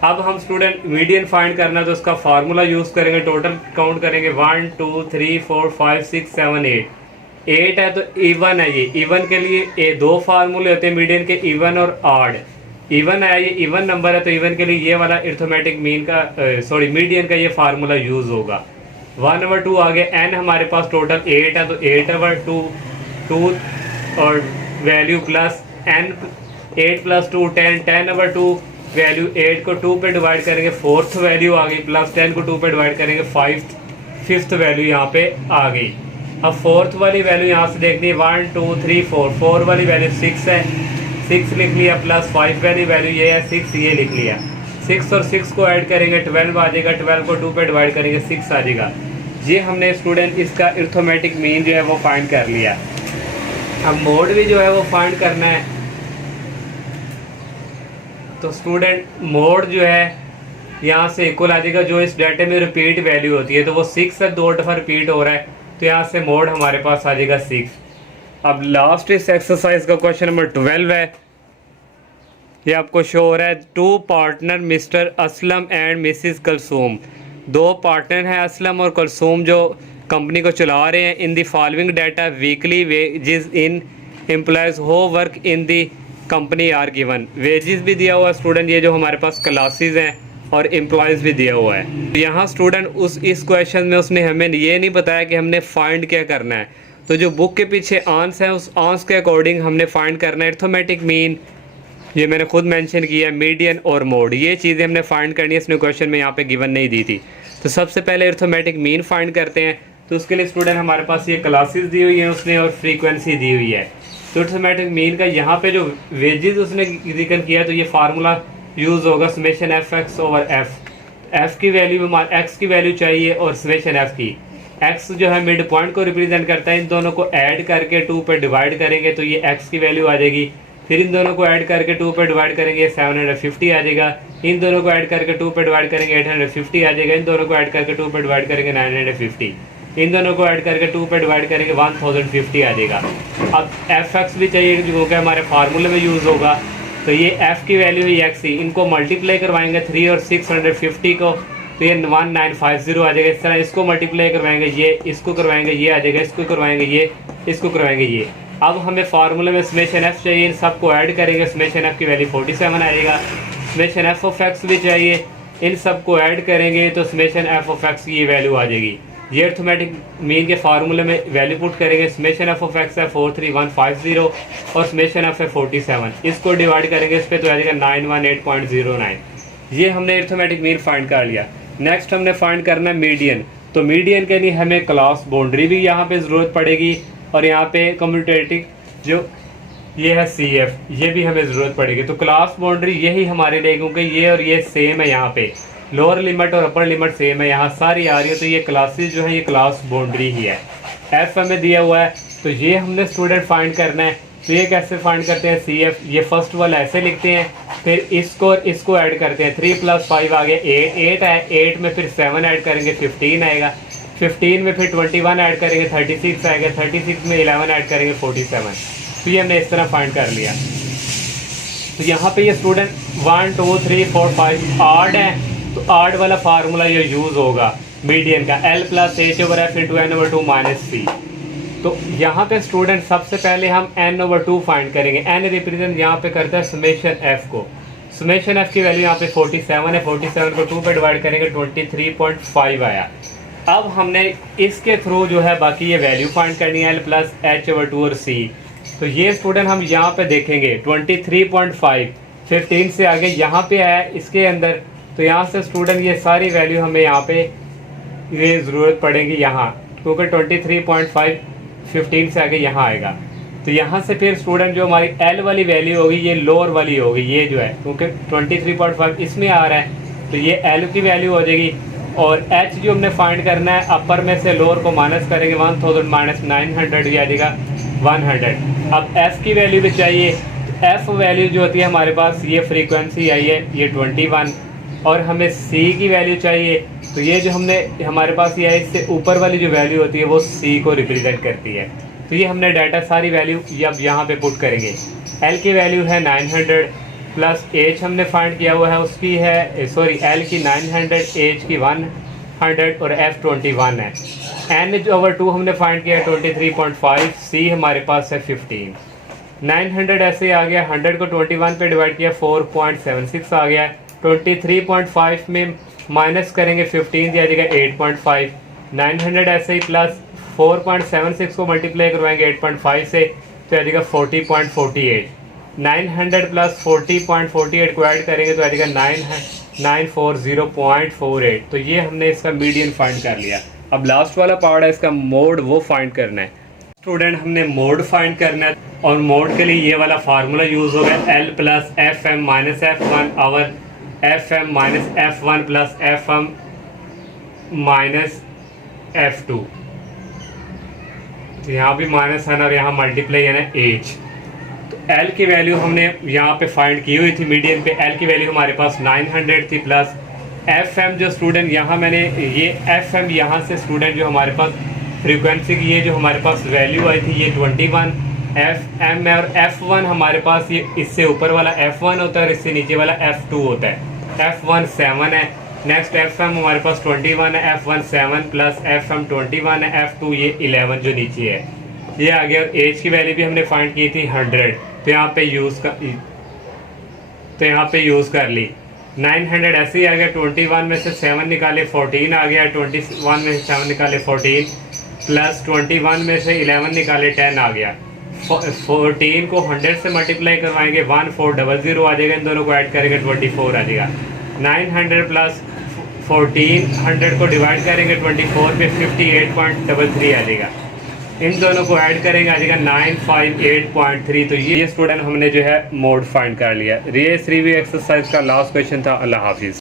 अब हम स्टूडेंट मीडियन फाइंड करना तो उसका फार्मूला यूज़ करेंगे, टोटल काउंट करेंगे 1 2 3 4 5 6 7 8। 8 है तो इवन है, ये इवन के लिए दो फार्मूले होते हैं मीडियन के, इवन और ऑड। इवन है, ये इवन नंबर है तो इवन के लिए ये वाला अरिथमेटिक मीन का मीडियन का ये फार्मूला यूज़ होगा। 1/2 आ गया, एन हमारे पास टोटल 8 है तो 8/2 और वैल्यू प्लस एन 8 + 2 10, 10/2 वैल्यू 8 को 2 पे डिवाइड करेंगे, 4th वैल्यू आ गई, प्लस 10 को 2 पे डिवाइड करेंगे, 5th वैल्यू यहाँ पे आ गई। अब 4th वाली वैल्यू यहाँ से देखनी है 1 2 3 4, 4 वाली वैल्यू 6 है, 6 लिख लिया, प्लस 5 वाली वैल्यू ये है 6, ये लिख लिया। 6 और 6 को ऐड करेंगे 12 आ जाएगा, 12 को 2 पे डिवाइड करेंगे 6 आ जाएगा। ये हमने स्टूडेंट इसका अरिथमेटिक मीन जो है वो फाइंड कर लिया। अब मोड भी जो है वो फाइंड करना है, तो स्टूडेंट मोड जो है यहाँ से इक्वल आ जाएगा, जो इस डाटे में रिपीट वैल्यू होती है, तो वो 6 से 2 दफ़ा रिपीट हो रहा है, तो यहाँ से मोड हमारे पास आ जाएगा 6। अब लास्ट इस एक्सरसाइज का क्वेश्चन नंबर 12 है, ये आपको शो हो रहा है, 2 partner mister Aslam and Mrs Kulsoom. 2 partner हैं असलम और कलसूम जो कंपनी को चला रहे हैं। In the following data weekly wages in employees who work in the company are given. Wages भी दिया हुआ है स्टूडेंट, ये जो हमारे पास क्लासेस हैं, और एम्प्लॉयज़ भी दिया हुआ है। तो यहाँ स्टूडेंट इस क्वेश्चन में उसने हमें ये नहीं बताया कि हमने फाइंड क्या करना है, तो जो बुक के पीछे आंस है उस आंस के अकॉर्डिंग हमने फाइंड करना है। अरिथमेटिक मीन ये मैंने खुद मेंशन किया, मीडियन और मोड, ये चीज़ें हमने फाइंड करनी है। इसने क्वेश्चन में यहाँ पे गिवन नहीं दी थी। तो सबसे पहले अरिथमेटिक मीन फाइंड करते हैं। तो उसके लिए स्टूडेंट हमारे पास ये क्लासेस दी हुई है उसने, और फ्रीक्वेंसी दी हुई है। तो अरिथमेटिक मीन का यहाँ पे जो वेजेस उसने जिक्र किया, तो ये फार्मूला यूज़ होगा समेशन एफ(x) ओवर एफ की वैल्यू एक्स की वैल्यू चाहिए, और समेशन एफ की एक्स जो है मिड पॉइंट को रिप्रेजेंट करता है। इन दोनों को ऐड करके 2 पे डिवाइड करेंगे तो ये एक्स की वैल्यू आ जाएगी। फिर इन दोनों को ऐड करके 2 पे डिवाइड करेंगे 750 आ जाएगा। इन दोनों को ऐड करके 2 पे डिवाइड करेंगे 850 आ जाएगा। इन दोनों को ऐड करके 2 पे डिवाइड करेंगे 950। इन दोनों को ऐड करके 2 पे डिवाइड करेंगे 1050 आ जाएगा। अब एफ(x) भी चाहिए जो कि हमारे फार्मूले में यूज़ होगा। तो ये एफ़ की वैल्यू है एक्स ही, इनको मल्टीप्लाई करवाएंगे 3 और 650 को, तो ये 1950 आ जाएगा। इस तरह इसको मल्टीप्लाई करवाएंगे, ये इसको करवाएंगे, ये आ जाएगा, इसको करवाएंगे, ये इसको करवाएंगे, ये। अब हमें फार्मूले में समेशन एफ चाहिए, इन सबको ऐड करेंगे, समेशन एफ की वैल्यू 47 आएगा। समेशन एफ ऑफ एक्स भी चाहिए, इन सबको ऐड करेंगे तो समेशन एफ ऑफ एक्स की ये वैल्यू आ जाएगी। ये अरिथमेटिक मीन के फार्मूले में वैल्यू पुट करेंगे। समेशन एफ ऑफ एक्स है 43150 और समेशन एफ है 47। इसको डिवाइड करेंगे इस पर तो आ जाएगा 918.09। ये हमने अरिथमेटिक मीन फाइंड कर लिया। नेक्स्ट हमने फाइंड करना है मीडियन। तो मीडियन के लिए हमें क्लास बाउंड्री भी यहाँ पे ज़रूरत पड़ेगी, और यहाँ पे कम्यूटेटिव जो ये है सी एफ, ये भी हमें ज़रूरत पड़ेगी। तो क्लास बाउंड्री यही हमारे लिए, क्योंकि ये और ये सेम है, यहाँ पे लोअर लिमिट और अपर लिमिट सेम है, यहाँ सारी आ रही है। तो ये क्लासेस जो है ये क्लास बाउंड्री ही है। एफ हमें दिया हुआ है, तो ये हमने स्टूडेंट फाइंड करना है। तो ये कैसे फाइंड करते हैं, सी एफ, ये फर्स्ट वाला ऐसे लिखते हैं, फिर इसको और इसको ऐड करते हैं। 3 + 5 आ गया 8, 8 है, 8 में फिर 7 ऐड करेंगे 15 आएगा, 15 में फिर 21 ऐड करेंगे 36 आएगा, 36 में 11 ऐड करेंगे 47। तो ये हमने इस तरह फाइंड कर लिया। तो यहाँ पे ये स्टूडेंट 1 2 3 4 5 आड है, तो आड वाला फार्मूला ये यूज़ होगा मीडियन का, L + H/F × N/2 - C। तो यहाँ पे स्टूडेंट सबसे पहले हम N/2 फाइंड करेंगे। N रिप्रेजेंट यहाँ पे करता है समेशन F को। समेशन F की वैल्यू यहाँ पे 47 है, 47 को 2 पे डिवाइड करेंगे 23.5 आया। अब हमने इसके थ्रू जो है बाकी ये वैल्यू फाइंड करनी है, L + H/2 और C। तो ये स्टूडेंट हम यहाँ पे देखेंगे 23.5 15 से आगे यहाँ पे आया इसके अंदर। तो यहाँ से स्टूडेंट ये सारी वैल्यू हमें यहाँ पे ये ज़रूरत पड़ेगी यहाँ, क्योंकि 23.5 15 से आगे यहाँ आएगा। तो यहाँ से फिर स्टूडेंट जो हमारी L वाली वैल्यू होगी ये लोअर वाली होगी, ये जो है क्योंकि 23.5 इसमें आ रहा है, तो ये L की वैल्यू हो जाएगी। और H जो हमने फाइंड करना है, अपर में से लोअर को माइनस करेंगे 1000 - 900 ये आ जाएगा 100। अब F की वैल्यू भी चाहिए। F वैल्यू जो होती है हमारे पास, ये फ्रीक्वेंसी आई है ये 21, और हमें C की वैल्यू चाहिए। तो ये जो हमने हमारे पास ये है, इससे ऊपर वाली जो वैल्यू होती है वो C को रिप्रेजेंट करती है। तो ये हमने डाटा सारी वैल्यू अब यहाँ पे पुट करेंगे। L की वैल्यू है 900 प्लस H हमने फाइंड किया हुआ है, उसकी है सॉरी L की 900, H की 100 और F 21 है। N/2 हमने फाइंड किया 23.5, C हमारे पास है 15। 900 ऐसे आ गया, 100 को 21 पे डिवाइड किया 4.76 आ गया। 23.5 में माइनस करेंगे 15 दिया जाएगा 8.5। 900 ऐसे ही प्लस 4.76 को मल्टीप्लाई करवाएंगे 8.5 से, तो आ जाएगा 40.48। 900 प्लस 40.48 को ऐड करेंगे तो आ जाएगा 940.48। तो ये हमने इसका मीडियन फाइंड कर लिया। अब लास्ट वाला पार्ट है, इसका मोड वो फाइंड करना है। स्टूडेंट हमने मोड फाइंड करना है, और मोड के लिए ये वाला फार्मूला यूज़ होगा, L + Fm - F1 और Fm - F1 + Fm - F2। तो यहाँ भी माइनस है ना, और यहाँ मल्टीप्लाई है ना H। तो L की वैल्यू हमने यहाँ पे फाइंड की हुई थी मीडियन पे। L की वैल्यू हमारे पास 900 थी, प्लस Fm जो स्टूडेंट यहाँ मैंने ये Fm यहाँ से स्टूडेंट जो हमारे पास फ्रीक्वेंसी की ये जो हमारे पास वैल्यू आई थी ये 21 Fm है, और F1 हमारे पास ये इससे ऊपर वाला F1 होता है और इससे नीचे वाला F2 होता है। F1 7 है, नेक्स्ट Fm हमारे पास 21 है, F1 7 प्लस Fm 21 है, F2 ये 11 जो नीचे है ये आ गया। और H की वैल्यू भी हमने फाइंड की थी 100, तो यहाँ पे यूज़ कर ली। 900 ऐसे ही आ गया, 21 में से 7 निकाले 14 आ गया, 21 में से 7 निकाले 14 प्लस 21 में से 11 निकाले 10 आ गया। 14 को 100 से मल्टीप्लाई करवाएंगे 1400 आ जाएगा, इन दोनों को ऐड करेंगे 24 आ जाएगा। 900 प्लस 14 100 को डिवाइड करेंगे 24 पे 58.33 आ जाएगा, इन दोनों को ऐड करेंगे आ जाएगा 958.3। तो ये स्टूडेंट हमने जो है मोड फाइंड कर लिया। ये 3 एक्सरसाइज का लास्ट क्वेश्चन था। अल्लाह हाफिज़।